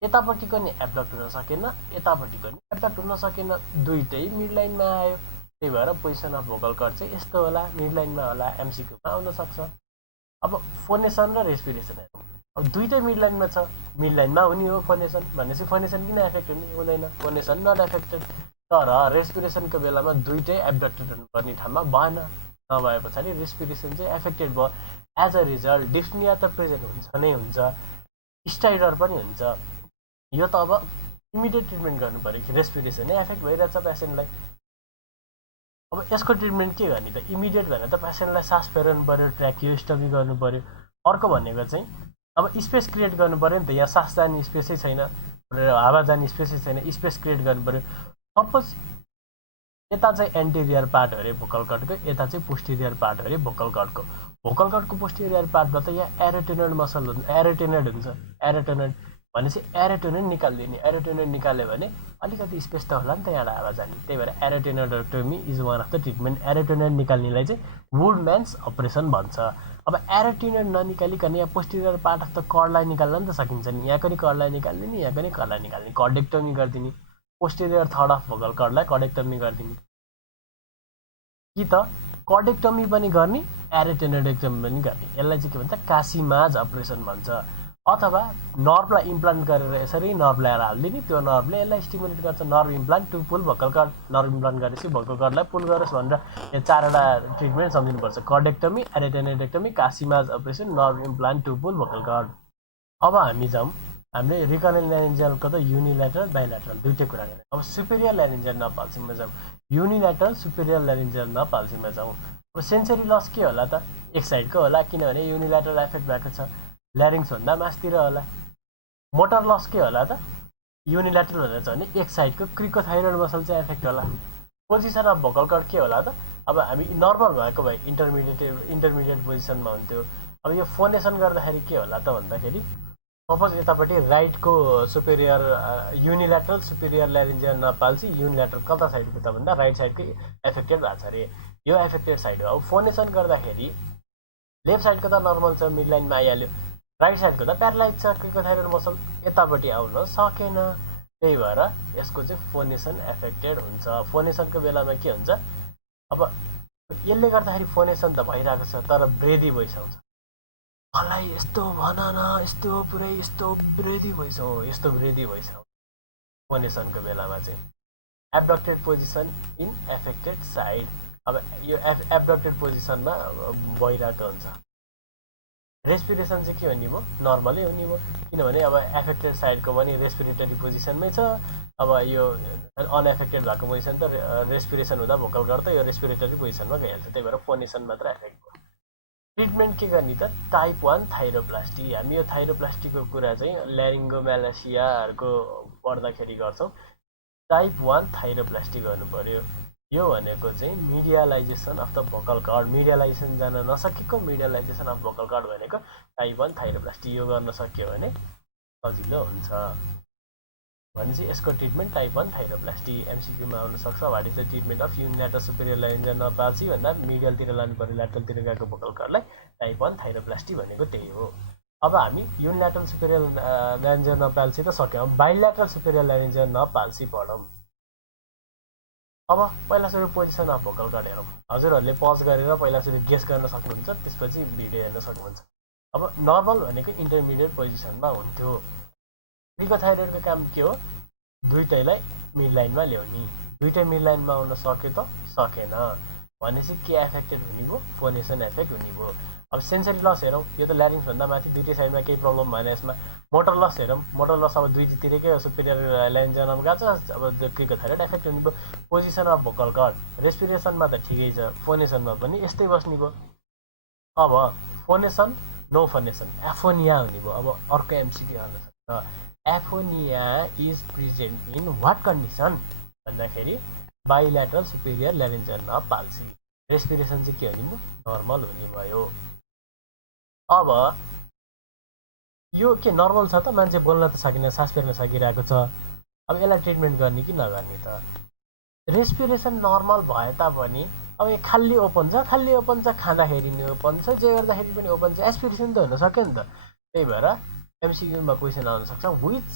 यतापट्टिको नि एब्डक्ट हुन सकेन, यतापट्टिको नि एब्डक्ट हुन सकेन, दुईटै मिड लाइनमा आयो। त्यही भएर पोजिसन अफ भोकल कर्ड चाहिँ यस्तो होला, मिड लाइनमा होला, एमसिक्यूमा आउन सक्छ। अब फोनेसन र रेस्पिरेसन हेरौँ। अब दुईटै मिड लाइनमा छ, मिड लाइनमा हुने हो फोनेसन, भनेपछि फोनेसन किन एफेक्ट हुँदैन? फोनेसन नट एफेक्टेड। तर रेस्पिरेसनको बेलामा दुईटै एब्डक्टेड हुनुपर्ने ठाउँमा भएन, नभए पछाडि रेस्पिरेसन चाहिँ एफेक्टेड भयो। एज अ रिजल्ट डिस्निया त प्रेजेन्ट हुन्छ नै हुन्छ, स्टाइडर पनि हुन्छ। यो त अब इमिडिएट ट्रिटमेन्ट गर्नु पऱ्यो कि रेस्पिरेसन नै एफेक्ट भइरहेछ पेसेन्टलाई। अब यसको ट्रिटमेन्ट के गर्ने त? इमिडिएट भनेर त पेसेन्टलाई सास फेर्नु पऱ्यो, ट्र्याकियोस्टोमी गर्नु पऱ्यो। अर्को भनेको चाहिँ अब स्पेस क्रिएट गर्नु पऱ्यो नि त, यहाँ सास जाने स्पेसै छैन, हावा जाने स्पेसै छैन, स्पेस क्रिएट गर्नु पऱ्यो। सपोज यता चाहिँ एन्टेरियर पार्ट हो अरे भोकल कर्डको, यता चाहिँ पोस्टेरियर पार्ट हो अरे भोकल कर्डको। भोकल कर्डको पोस्टेरियर पार्टबाट यहाँ एरोटेनोइड मसल हुन्छ, एरोटेनोइड हुन्छ। एरोटेनोइड भनेपछि एरोटेनोइड निकालिदिने, एरोटेनोइड निकाल्यो भने अलिकति स्पेस त होला नि त यहाँ हावा जाने। त्यही भएर arytenoidotomy is one of the treatment. Arytenoid निकाल्नेलाई चाहिँ वुडम्यान्स अपरेसन भन्छ। अब एरोटेनोइड ननिकालिकन यहाँ पोस्टेरियर पार्ट अफ द कर्डलाई निकाल्न नि त सकिन्छ नि, यहाँको नि कर्डलाई निकाल्ने, यहाँको नि कर्डलाई निकाल्ने, कर्डेक्टोमी गरिदिने। पोस्टेरियर थर्ड अफ भोकल कर्डलाई कर्डेक्टोमी गरिदिने, कि त कर्डेक्टोमी पनि गर्ने, एरोटेनोइडेक्टोमी पनि गर्ने। यसलाई चाहिँ के भन्छ? कासीमाज अपरेसन भन्छ। अथवा नर्भलाई इम्प्लान्ट गरेर यसरी नर्भ ल्याएर हालिदिने, त्यो नर्भले यसलाई स्टिमुलेट गर्छ। Nerve implant to pull vocal cord, nerve implant गरेपछि भोकल कर्डलाई पुल गरोस् भनेर यो चारवटा ट्रिटमेन्ट सम्झिनुपर्छ: cordectomy, arytenoidectomy, Kashima's operation, nerve implant to pull vocal cord. अब हामी जाउँ, हामीले रिकरेन्ट ल्यारेन्जियलको त युनिल्याटरल बाइल्याटरल दुईटै कुरा गऱ्यौँ। अब सुपेरियर ल्यारेन्जियल नर्भ पाल्सीमा जाउँ, युनिल्याटरल सुपेरियर ल्यारेन्जियल नर्भ पाल्सीमा जाउँ। अब सेन्सरी लस के होला त? एक साइडको होला, किनभने युनिल्याटरल एफेक्ट भएको छ, ल्यारिङ्सभन्दा मास्तिर होला। मोटर लस के होला त? युनिल्याटरल भनेर छ भने एक साइडको क्रिकोथाइरोइड मसल चाहिँ एफेक्ट होला। पोजिसन अफ भोकल कर्ड के होला त? अब हामी नर्मल भएको भए इन्टरमिडिएट पोजिसनमा हुन्थ्यो। अब यो फोनेसन गर्दाखेरि के होला त भन्दाखेरि, सपोज यतापट्टि राइटको superior unilateral superior laryngeal nerve palsy, unilateral कता साइडको त भन्दा राइट साइडकै एफेक्टेड भएको छ अरे, यो एफेक्टेड साइड हो। अब फोनेसन गर्दाखेरि लेफ्ट साइडको त नर्मल छ, मिड लाइनमा आइहाल्यो, राइट साइडको त प्यारालाइज छ, क्रिकोथाइरोइड मसल यतापट्टि आउन सकेन। त्यही भएर यसको चाहिँ फोनेसन एफेक्टेड हुन्छ। फोनेसनको बेलामा के हुन्छ? अब यसले गर्दाखेरि फोनेसन त भइरहेको छ, तर ब्रेदी भोइस आउँछ, मलाई यस्तो भन न, यस्तो पुरै यस्तो ब्रेदी भोइस हो, यस्तो ब्रेदी भोइस आउँछ फोनेसनको बेलामा चाहिँ। एब्डक्टेड पोजिसन इन एफेक्टेड साइड, अब यो एब्डक्टेड पोजिसनमा भइरहेको हुन्छ। रेस्पिरेसन चाहिँ के हुने भयो? नर्मलै हुने भयो, किनभने अब एफेक्टेड साइडको पनि रेस्पिरेटरी पोजिसनमै छ। अब यो अनएफेक्टेड भएको पोजिसन त रेस्पिरेसन हुँदा भोकल कर्ड त यो रेस्पिरेटरी पोजिसनमा गइहाल्छ, त्यही भएर फोनेसन मात्र एफेक्ट भयो। ट्रिटमेन्ट के गर्ने त? टाइप 1 थाइरोप्लास्टी। हामी यो थाइरोप्लास्टीको कुरा चाहिँ ल्यारिङ्गोम्यालासियाहरूको पढ्दाखेरि गर्छौँ। टाइप 1 थाइरोप्लास्टी गर्नु पर्यो। यो भनेको चाहिँ मिडियलाइजेसन अफ द भोकल कर्ड, मिडियलाइजेसन जान नसकेको मिडियलाइजेसन अफ भोकल कर्ड भनेको टाइप 1 थाइरोप्लास्टी। यो गर्न सक्यो भने सजिलो हुन्छ। भनेपछि यसको ट्रिटमेन्ट टाइप 1 थाइरोप्लास्टी। एमसिक्यूमा आउन सक्छ, what is the treatment of unilateral superior laryngeal nerve palsy भन्दा मिडियलतिर लानु पर्यो, ल्याटरलतिर गएको भोकल कर्डलाई टाइप 1 थाइरोप्लास्टी भनेको त्यही हो। अब हामी युनिल्याटरल सुपेरियर ल्यारिन्जियल पाल्सी त सक्यौँ, बाइल्याटरल सुपेरियर ल्यारिन्जियल पाल्सी पढौँ। अब पहिला सुरु पोजिसन अफ भोकल कर्ड हेरौँ। हजुरहरूले पज गरेर पहिला सुरु गेस गर्न सक्नुहुन्छ, त्यसपछि भिडियो हेर्न सक्नुहुन्छ। अब नर्मल भनेको इन्टरमिडिएट पोजिसनमा हुन्थ्यो। प्रिकोथाइरोइडको काम के हो? दुईटैलाई मिड लाइनमा ल्याउने। दुईटै मिड लाइनमा आउन सक्यो त सकेन भनेपछि के एफेक्टेड हुने भयो? फोनेसन एफेक्ट हुने भयो। अब सेन्सरी लस हेरौँ। यो त ल्यारिङ्सभन्दा माथि दुईटै साइडमा केही प्रब्लम भएन यसमा। मोटर लस हेरौँ। मोटर लस अब दुईतिरकै सुपेरियर ल्यारिन्जियलमा गएको छ, अब प्रिकोथाइरोइड एफेक्ट हुने भयो। पोजिसन अफ भोकल कर्ड रेस्पिरेसनमा त ठिकै छ, फोनेसनमा पनि यस्तै बस्ने भयो। अब फोनेसन नो फोनेसन एफोनिया हुने भयो। अब अर्को एमसिक्यू आउन सक्छ, aphonia is present in what condition भन्दाखेरि bilateral superior laryngeal palsy. Respiration चाहिँ के हुने भयो? नर्मल हुने भयो। अब यो के नर्मल छ त? मान्छे बोल्न त सकिन, सास फेर्न सकिरहेको छ। अब यसलाई ट्रिटमेन्ट गर्ने कि नगर्ने त? रेस्पिरेसन नर्मल भए तापनि अब यो खाली ओपन छ, खाली ओपन छ, खाँदाखेरि नि ओपन छ, जे गर्दाखेरि पनि ओपन छ, एस्पिरेसन त हुन सक्यो नि त। त्यही भएर एमसिक्यूमा क्वेसन आउन सक्छ, which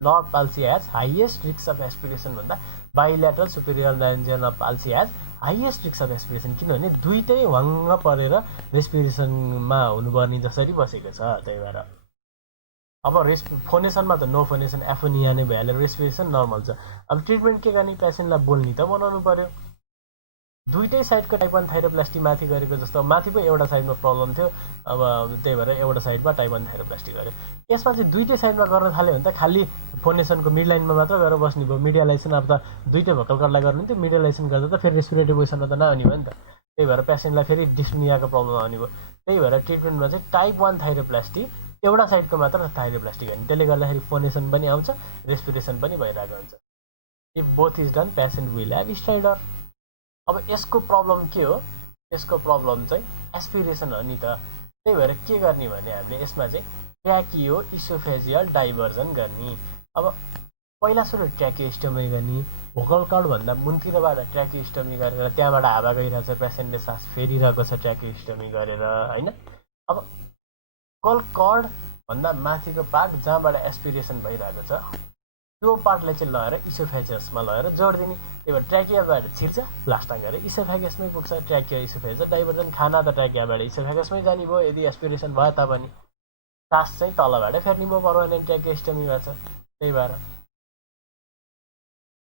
nerve palsy has highest risk of aspiration भन्दा bilateral superior laryngeal palsy has highest risk of aspiration. किनभने दुईटै वाङ्ग परेर रेस्पिरेसनमा हुनुपर्ने जसरी बसेको छ। त्यही भएर अब फोनेसनमा त नो फोनेसन एफोनिया नै भइहाल्यो, रेस्पिरेसन नर्मल छ। अब ट्रिटमेन्ट के गर्ने? पेसेन्टलाई बोल्ने त बनाउनु पर्यो। दुईटै साइडको टाइप 1 थाइरोप्लास्टी माथि गरेको जस्तो, माथि पो एउटा साइडमा प्रब्लम थियो, अब त्यही भएर एउटा साइडमा टाइप 1 थाइरोप्लास्टी गर्यो। यसमा चाहिँ दुईटै साइडमा गर्न थाल्यो भने त खालि फोनेसनको मिड लाइनमा मात्र गएर बस्ने भयो। मिडियलाइजेसन अब त दुईटै भोकल कर्डलाई गर्नु थियो, मिडियलाइजेसन गर्दा त फेरि रेस्पिरेटरी पोजिसनमा त नआउने भयो नि त। त्यही भएर पेसेन्टलाई फेरि डिस्पनियाको प्रब्लम आउने भयो। त्यही भएर ट्रिटमेन्टमा चाहिँ टाइप 1 थाइरोप्लास्टी एउटा साइडको मात्र थाइरोप्लास्टी गर्ने। त्यसले गर्दाखेरि फोनेसन पनि आउँछ, रेस्पिरेसन पनि भइरहेको हुन्छ। If both is done patient will have strider. अब यसको प्रब्लम के हो? यसको प्रब्लम चाहिँ एस्पिरेसन हो नि त। त्यही भएर के गर्ने भने हामीले यसमा चाहिँ ट्र्याकियो इसोफेजियल डाइभर्जन गर्ने। अब पहिला सुरु ट्र्याकियोस्टोमी गर्ने, भोकल कर्डभन्दा मुनतिरबाट ट्र्याकियोस्टोमी गरेर त्यहाँबाट हावा गइरहेछ, पेसेन्टले सास फेरिरहेको छ ट्र्याकियोस्टोमी गरेर, होइन। अब कर्डभन्दा माथिको पार्ट जहाँबाट एस्पिरेसन भइरहेको छ त्यो पार्टलाई चाहिँ लगेर इसोफेगसमा लगेर जोडिदिने। त्यही भएर ट्र्याकियाबाट छिर्छ, प्लास्टा गरेर इसोफेगसमै पुग्छ। ट्र्याकिया इसोफेगस डाइभर्जन, खाना त ट्र्याकियाबाट इसोफेगसमै जाने भयो यदि एस्पिरेसन भयो तापनि। सास चाहिँ तलबाटै फेर्ने भयो, पर्मानेन्ट ट्र्याकियोस्टोमी भएको छ। त्यही भएर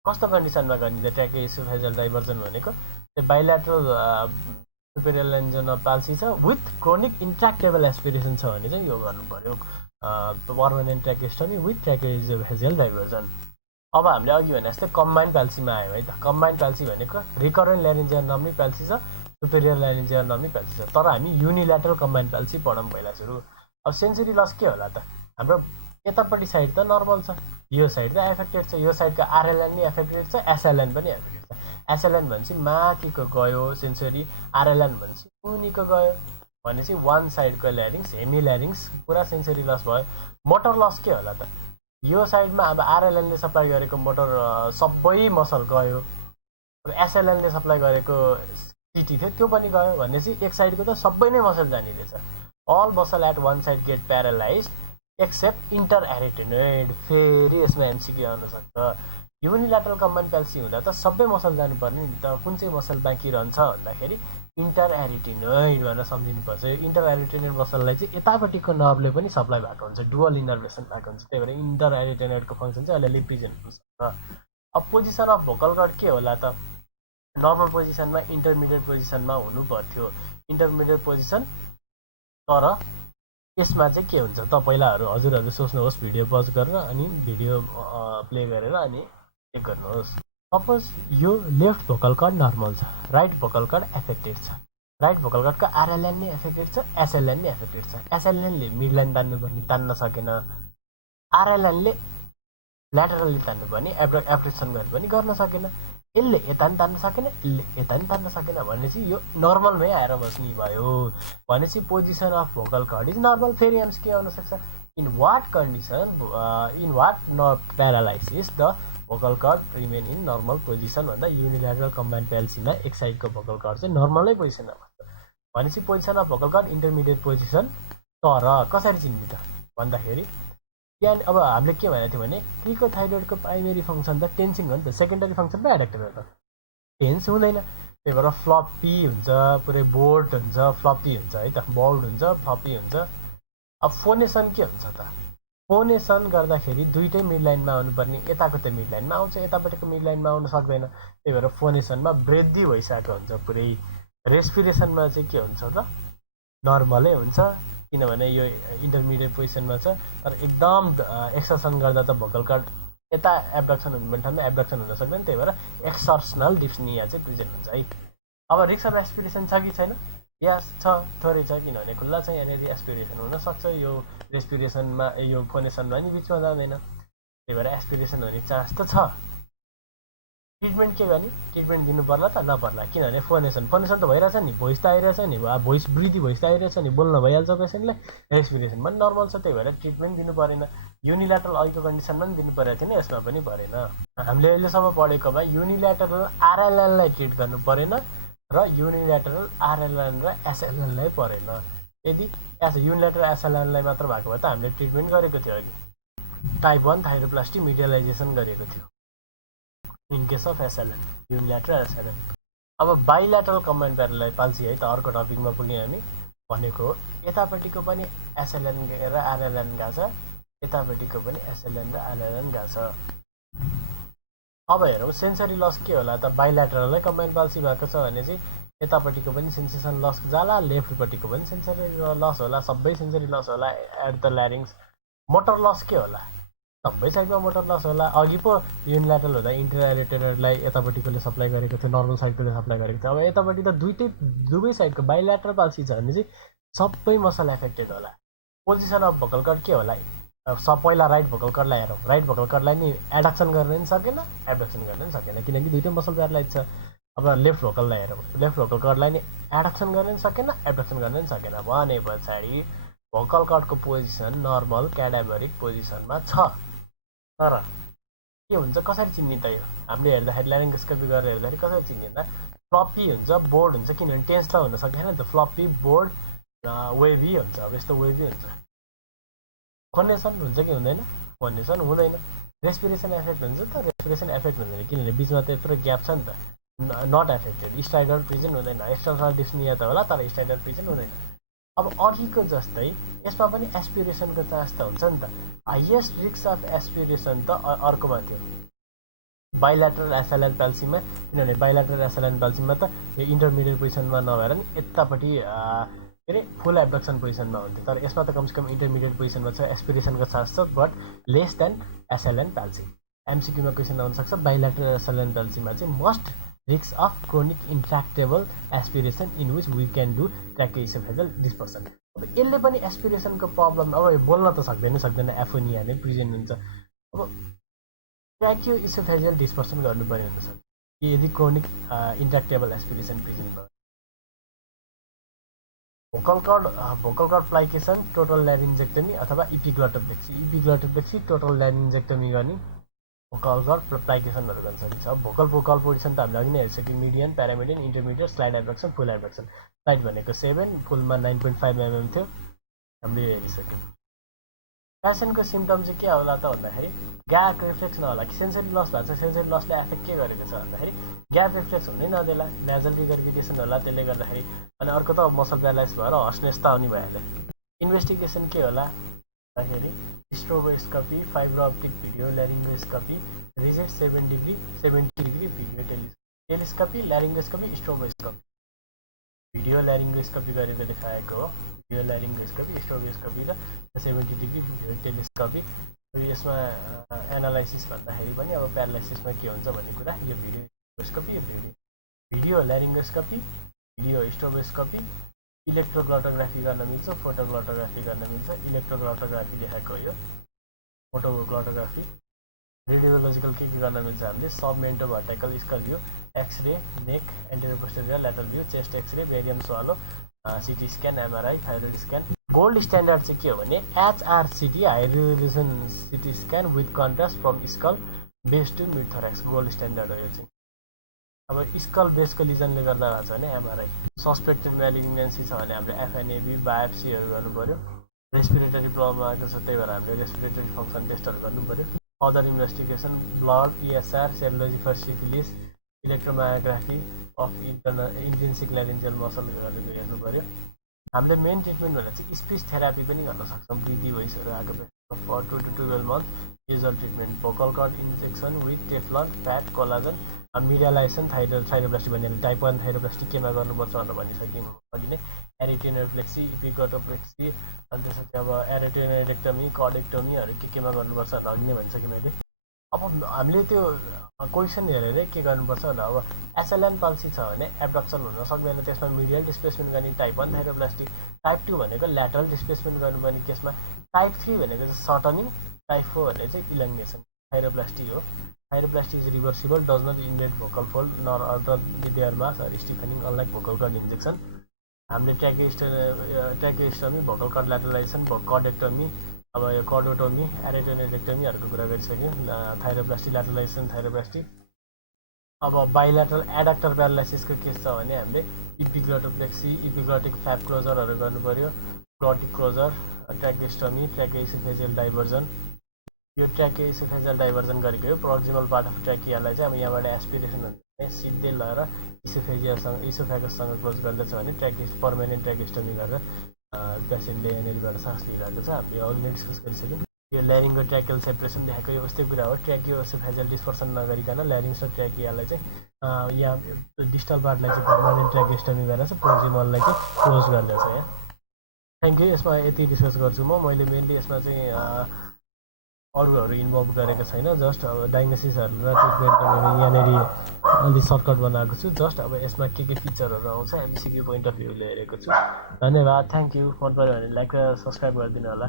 कस्तो कन्डिसनमा गर्ने त ट्र्याकिया इसोफेजियल डाइभर्जन भनेको? त्यो बाइल्याटरल सुपेरियर ल्यारिन्जियल पाल्सी छ विथ क्रोनिक इन्ट्र्याक्टेबल एस्पिरेसन छ भने चाहिँ यो गर्नु पर्यो, पर्मानेन्ट ट्र्याकियोस्टोमी विथ ट्र्याकिया इसोफेजियल डाइभर्जन। अब हामीले अघि भने जस्तै कम्बाइन्ड पाल्सीमा आयो है त। कम्बाइन्ड पाल्सी भनेको रिकरेन्ट ल्यारिन्जियल नाम्नी पाल्सी छ, सुपेरियर ल्यारिन्जियल नाम्नी पाल्सी छ। तर हामी युनिल्याटरल कम्बाइन्ड पाल्सी पढौँ पहिला सुरु। अब सेन्सरी लस के होला त? हाम्रो यतापट्टि साइड त नर्मल छ, यो साइड त एफेक्टेड छ। यो साइडको आरएलएन पनि एफेक्टेड छ, एसएलएन पनि एफेक्टेड छ। एसएलएन भनेपछि माथिको गयो सेन्सरी, आरएलएन भनेपछि मुनिको गयो भनेपछि वान साइडको ल्यारिङ्स, हेमी ल्यारिङ्स पुरा सेन्सरी लस भयो। मोटर लस के होला त? यो साइडमा अब आरएलएनले सप्लाई गरेको मोटर सबै मसल गयो, अब एसएलएनले सप्लाई गरेको सिटी थियो त्यो पनि गयो भनेपछि एक साइडको त सबै नै मसल जाने रहेछ। All muscle at one side get paralyse except inter arytenoid. फेरि यसमा एमसिक्यू आउन सक्छ। युनिल्याटरल कम्बाइन्ड पाल्सी हुँदा त सबै मसल जानुपर्ने नि त, कुन चाहिँ मसल बाँकी रहन्छ भन्दाखेरि इन्टर एरिटेनोइड भनेर सम्झिनुपर्छ। यो इन्टर एरिटेनोइड मसललाई चाहिँ यतापट्टिको नर्भले पनि सप्लाई भएको हुन्छ, डुअल इनर्भेसन भएको हुन्छ। त्यही भएर इन्टर एरिटेनोइडको फङ्सन चाहिँ अलिअलि प्रेजेन्ट हुनसक्छ। अब पोजिसन अफ भोकल कर्ड के होला त? नर्मल पोजिसनमा इन्टरमिडिएट पोजिसनमा हुनु पर्थ्यो, इन्टरमिडिएट पोजिसन। तर यसमा चाहिँ के हुन्छ त? पहिलाहरू हजुरहरू सोच्नुहोस्, भिडियो पज गरेर अनि भिडियो प्ले गरेर अनि चेक गर्नुहोस्। सपोज यो लेफ्ट भोकल कर्ड नर्मल छ, राइट भोकल कर्ड एफेक्टेड छ। राइट भोकल कर्डको आरएलएन नै एफेक्टेड छ, एसएलएन नै एफेक्टेड छ। एसएलएनले मिड लाइन तान्नुपर्ने तान्न सकेन, आरएलएनले ल्याटरली तान्नुपर्ने एप्रेसन गरे पनि गर्न सकेन, यसले यता नि तान्न सकेन, यसले यता नि तान्न सकेन भनेपछि यो नर्मलमै आएर बस्ने भयो भनेपछि position of vocal cord is normal. फेरि एमसिक्यू आउन सक्छ, in what condition, in what not paralysis the vocal cord remain in normal position भन्दा युनिल्याटरल कम्बाइन्ड पाल्सीमा एक साइडको भोकल कर्ड चाहिँ नर्मलै पोजिसनमा बस्छ भनेपछि position of vocal cord intermediate position तर कसरी चिन्ने त भन्दाखेरि यहाँ अब हामीले के भनेको थियो भने क्रिकोथाइरोइडको प्राइमेरी फङ्सन त टेन्सिङ हो नि त, सेकेन्डरी फङ्सन पो एडक्टर हो त, टेन्स हुँदैन। त्यही भएर फ्लप्पी हुन्छ, पुरै बोल्ड हुन्छ, फ्लप्पी हुन्छ है त, बोल्ड हुन्छ, फ्लप्पी हुन्छ। अब फोनेसन के हुन्छ त, फोनेसन गर्दाखेरि दुइटै मिड लाइनमा आउनुपर्ने, यताको त मिड लाइनमा आउँछ, यतापट्टिको मिड लाइनमा आउन सक्दैन। त्यही भएर फोनेसनमा वृद्धि भइसकेको हुन्छ पुरै। रेस्पिरेसनमा चाहिँ के हुन्छ त, नर्मलै हुन्छ, किनभने यो इन्टरमिडिएट पोजिसनमा छ। तर एकदम एक्सर्सन गर्दा त भोकल कर्ड यता एब्डक्सन हुनुपर्ने ठाउँमा एब्डक्सन हुन सक्दैन, त्यही भएर एक्सर्सनल डिस्निया चाहिँ प्रेजेन्ट हुन्छ है। अब रिक्स अफ एस्पिरेसन छ कि छैन? यस छ, थोरै छ, किनभने खुल्ला छ, यहाँनिर एस्पिरेसन हुनसक्छ, यो रेस्पिरेसनमा यो फोनेसनमा नि बिचमा जाँदैन, त्यही भएर एस्पिरेसन हुने चान्स त छ। ट्रिटमेन्ट के गर्ने, ट्रिटमेन्ट दिनु पर्ला त नपर्ला, किनभने फोनेसन त भइरहेछ नि, भोइस त आइरहेछ नि, भोइस वृद्धि भोइस त आइरहेछ नि, बोल्न भइहाल्छ पेसेन्टलाई, रेस्पिरेसन पनि नर्मल छ, त्यही भएर ट्रिटमेन्ट दिनु परेन। युनिल्याटरल अहिलेको कन्डिसनमा पनि दिनु परेको थिएन, यसमा पनि परेन। हामीले अहिलेसम्म पढेकोमा युनिल्याटरल आरएलएनलाई ट्रिट गर्नु परेन र युनिल्याटरल आरएलएन र एसएलएनलाई परेन। यदि युनिल्याटरल एसएलएनलाई मात्र भएको भए त हामीले ट्रिटमेन्ट गरेको थियो अघि, टाइप 1 थाइरोप्लास्टी मिडियलाइजेसन गरेको थियो in case of SLN, unilateral SLN. अब बाइल्याटरल कम्बाइन्ड प्यारालाइज पाल्सी है त, अर्को टपिकमा पुग्यौँ हामी। भनेको यतापट्टिको पनि एसएलएन र आरएलएन गएको छ, यतापट्टिको पनि एसएलएन र आरएलएन गएको छ। अब हेरौँ सेन्सरी लस के होला त, बाइल्याटरलै कम्बाइन्ड पाल्सी भएको छ भने चाहिँ यतापट्टिको पनि सेन्सेसन लस जाला, लेफ्टपट्टिको पनि सेन्सरी लस होला, सबै सेन्सरी लस होला एट द ल्यारिङ्स। मोटर लस के होला, सबै साइडमा मोटर लस होला। अघि पो युनिल्याटरल हुँदा इन्टरल्याटरलाई यतापट्टिकोले सप्लाई गरेको थियो, नर्मल साइडकोले सप्लाई गरेको थियो। अब यतापट्टि त दुवै साइडको बाइल्याटरल पाल्सी छ भने चाहिँ सबै मसल एफेक्टेड होला। पोजिसन अफ भोकल कर्ड के होला, पहिला राइट भोकल कर्डलाई हेरौँ। राइट भोकल कर्डलाई नि एडक्सन गर्न पनि सकेन, एब्डक्सन गर्न पनि सकेन, किनकि दुइटै मसल प्यारालाइज छ। अब लेफ्ट भोकललाई हेरौँ, लेफ्ट भोकल कर्डलाई नि एडक्सन गर्न पनि सकेन, एब्डक्सन गर्न पनि सकेन, भने पछाडि भोकल कर्डको पोजिसन नर्मल क्याडाभरिक पोजिसनमा छ। तर के हुन्छ, कसरी चिन्ने त यो, हामीले हेर्दाखेरि ल्यारिङ्गोस्कोपी गरेर हेर्दाखेरि कसरी चिन्ने त, फ्लप्पी हुन्छ, बोर्ड हुन्छ, किनभने टेन्स त हुन सकेन नि त, फ्लप्पी, बोर्ड, वेभी हुन्छ। अब यस्तो वेभी हुन्छ। फोनेसन हुन्छ कि हुँदैन, फोनेसन हुँदैन। रेस्पिरेसन एफेक्ट हुन्छ त, रेस्पिरेसन एफेक्ट हुँदैन, किनभने बिचमा त यत्रो ग्याप छ नि त, नट एफेक्टेड। स्टाइडर प्रेजेन्ट हुँदैन, एक्सटर्नल डिस्निया त होला तर स्टाइडर प्रेजेन्ट हुँदैन। अब अघिको जस्तै यसमा पनि एस्पिरेसनको चान्स त हुन्छ नि त। हाइएस्ट रिस्क अफ एस्पिरेसन त अर्कोमा थियो, बाइल्याटरल एसएलएन पाल्सीमा, किनभने बाइल्याटरल एसएलएन पाल्सीमा त यो इन्टरमिडिएट पोजिसनमा नभएर नि यतापट्टि के अरे फुल एब्डक्सन पोजिसनमा हुन्थ्यो। तर यसमा त कमसेकम इन्टरमिडिएट पोजिसनमा छ, एस्पिरेसनको चान्स छ, but less than SLN palsy. एमसिक्यूमा क्वेसन आउनसक्छ, बाइल्याटरल एसएलएन पाल्सीमा चाहिँ must risk of chronic intractable aspiration in which we can do tracheoesophageal dispersion. अब यसले पनि एस्पिरेसनको प्रब्लम, अब बोल्न त सक्दैन, एफोनिया नै प्रेजेन्ट हुन्छ। अब ट्र्याकियोइसोफेजल डिस्पर्सन गर्नुपर्ने हुन्छ यदि क्रोनिक इन्ट्र्याक्टेबल एस्पिरेसन प्रेजेन्ट भयो। भोकल कर्ड प्लाइकेसन, टोटल ल्यारिन्जेक्टमी अथवा इपिग्लोटोप्लेक्सी टोटल ल्यारिन्जेक्टमी गर्ने भोकल कर्ड प्लाइकेसनहरू गर्न सकिन्छ। अब भोकल पोजिसन त हामीले अघि नै हेरिसक्यौँ, मिडियन, प्यारामिडियन, इन्टरमिडिएट, स्लाइड एब्डक्सन, फुल एब्डक्सन। स्लाइड भनेको 7, फुलमा 9.5 mm थियो, हामीले हेरिसक्यौँ। पेसेन्टको सिम्टम चाहिँ के होला त भन्दाखेरि ग्याप रिफ्लेक्स नहोला, कि सेन्सरी लस भएको छ, सेन्सरी लसले एफेक्ट के गरेको छ भन्दाखेरि ग्याप रिफ्लेक्स हुनै नदेला, नेजल रिगर्गिटेसन होला त्यसले गर्दाखेरि। अनि अर्को त मसल प्यारालाइज भएर हस्नेस त आउने भइहाल्यो। इन्भेस्टिगेसन के होला भन्दाखेरि stroboscopy, fibre optic video laryngoscopy, rigid 70 degree video telescopy, laryngoscopy, stroboscopy. Video laryngoscopy गरेर देखाएको हो, भिडियो ल्यारिङ्गोस्कोपी, स्ट्रोबोस्कोपी र 70 डिग्री भिडियो टेलिस्कोपी। यसमा एनालाइसिस भन्दाखेरि पनि अब प्यारालाइसिसमा के हुन्छ भन्ने कुरा, यो भिडियोस्कोपी, यो भिडियो ल्यारिङ्गोस्कोपी, भिडियो स्ट्रोबोस्कोपी, इलेक्ट्रोग्लोटोग्राफी गर्न मिल्छ, फोटोग्लोटोग्राफी गर्न मिल्छ। इलेक्ट्रोग्लोटोग्राफी देखाएको यो, फोटोग्लोटोग्राफी। रेडियोलोजिकल के गर्न मिल्छ हामीले, submento vertical skull view, x-ray, neck, anterior posterior lateral view, chest x-ray, barium swallow, CT scan, MRI, thyroid scan. Gold standard चाहिँ के हो भने HRCT, high resolution CT scan with contrast from skull base to mid thorax, gold standard हो यो चाहिँ। अब skull बेसको लिजनले गर्दा भएको छ भने एमआरआई। सस्पेक्टेड म्यालिग्नेन्सी छ भने हामीले एफएनएबी बायोप्सीहरू गर्नु पऱ्यो। रेस्पिरेटरी प्रब्लम आएको छ, त्यही भएर हामीले रेस्पिरेटरी फङ्सन टेस्टहरू गर्नु पऱ्यो। Other investigation blood, ESR, serology for syphilis, electromyography of intensive laryngeal muscle गरेर हेर्नु पऱ्यो। हामीले मेन ट्रिटमेन्ट भनेर चाहिँ स्पिच थेरापी पनि गर्न सक्छौँ। ब्रिदी भोइसहरू आएको बेलामा for 2 to 12 month usual treatment vocal cord injection with Teflon, fat, collagen, medialisation, thyroplasty भनिहाल्यो। टाइप 1 थाइरोप्लास्टी केमा गर्नुपर्छ भनेर भनिसक्यौँ अघि नै। एरिटेनोप्लेक्सी, इपिगोटोप्लेक्सी, अनि त्यसपछि अब एरिटेनोइडेक्टमी, कर्डेक्टोमीहरू केमा गर्नुपर्छ भनेर अघि नै भनिसकेँ मैले। अब हामीले त्यो क्वेसन हेरेर के गर्नुपर्छ भन्दा अब एसएलएन पाल्सी छ भने एब्डक्सन हुन सक्दैन, त्यसमा मिडियल डिस्प्लेसमेन्ट गर्ने टाइप 1 थाइरोप्लास्टी। टाइप 2 भनेको ल्याटरल डिस्प्लेसमेन्ट गर्नुपर्ने केसमा। टाइप 3 भनेको चाहिँ सर्टनिङ। टाइप 4 भनेको चाहिँ इलङ्गेसन थाइरोप्लास्टी हो। Thyroplasty is reversible, does not invade vocal fold nor alter their mass or stiffening unlike vocal cord injection. हामीले ट्र्याकेस्टमी, भोकल कर्ड ल्याटरलाइजेसन, कर्डेक्टमी, अब यो कर्डोटोमी, एरिटेनोइडेक्टमीहरूको कुरा गरिसक्यौँ। थाइरोप्लास्टी, ल्याटरलाइजेसन थाइरोप्लास्टी। अब बाइल्याटरल एडक्टर प्यारालाइसिसको केस छ भने हामीले इपिग्लोटोप्लेक्सी, इपिग्लोटिक फ्याप क्लोजरहरू गर्नु पऱ्यो। Glottic closure, ट्र्याकेस्टमी, ट्र्याकेइसोफेजियल diversion. यो ट्र्याकेइसोफेजियल डाइभर्जन गरेको हो। प्रोक्सिमल पार्ट अफ ट्र्याकियालाई चाहिँ अब यहाँबाट एस्पिरेसन हुन्छ, सिधै लगेर इसोफेगससँग क्लोज गर्दैछ भने पर्मानेन्ट ट्र्याकेस्टमी गरेर पेसेन्टले यहाँनिरबाट सास लिइरहेको छ। हामीले अघि नै डिस्कस गरिसक्यौँ। यो ल्यारिङ्गो ट्र्याकियल सेपरेसन देखाएको यो उस्तै कुरा हो। ट्र्याकियोइसोफेजियल डिस्पर्सन नगरिकन ल्यारिङ्स र ट्र्याकियालाई चाहिँ यहाँ डिस्टल पार्टलाई चाहिँ पर्मानेन्ट ट्र्याकेस्टमी गरेर चाहिँ प्रोक्सिमललाई चाहिँ क्लोज गर्दैछ यहाँ। Thank you. यसमा यति डिस्कस गर्छु मैले मेनली यसमा चाहिँ अरूहरू इन्भल्भ गरेको छैन। जस्ट अब डायग्नोसिसहरू र ट्रिटमेन्ट यहाँनिर अलि सर्टकट बनाएको छु। जस्ट अब यसमा के फिचरहरू आउँछ एमसिक्यू पोइन्ट अफ भ्यूले हेरेको छु। धन्यवाद, थ्याङ्क यू। मन पऱ्यो भने लाइक र सब्सक्राइब गरिदिनु होला।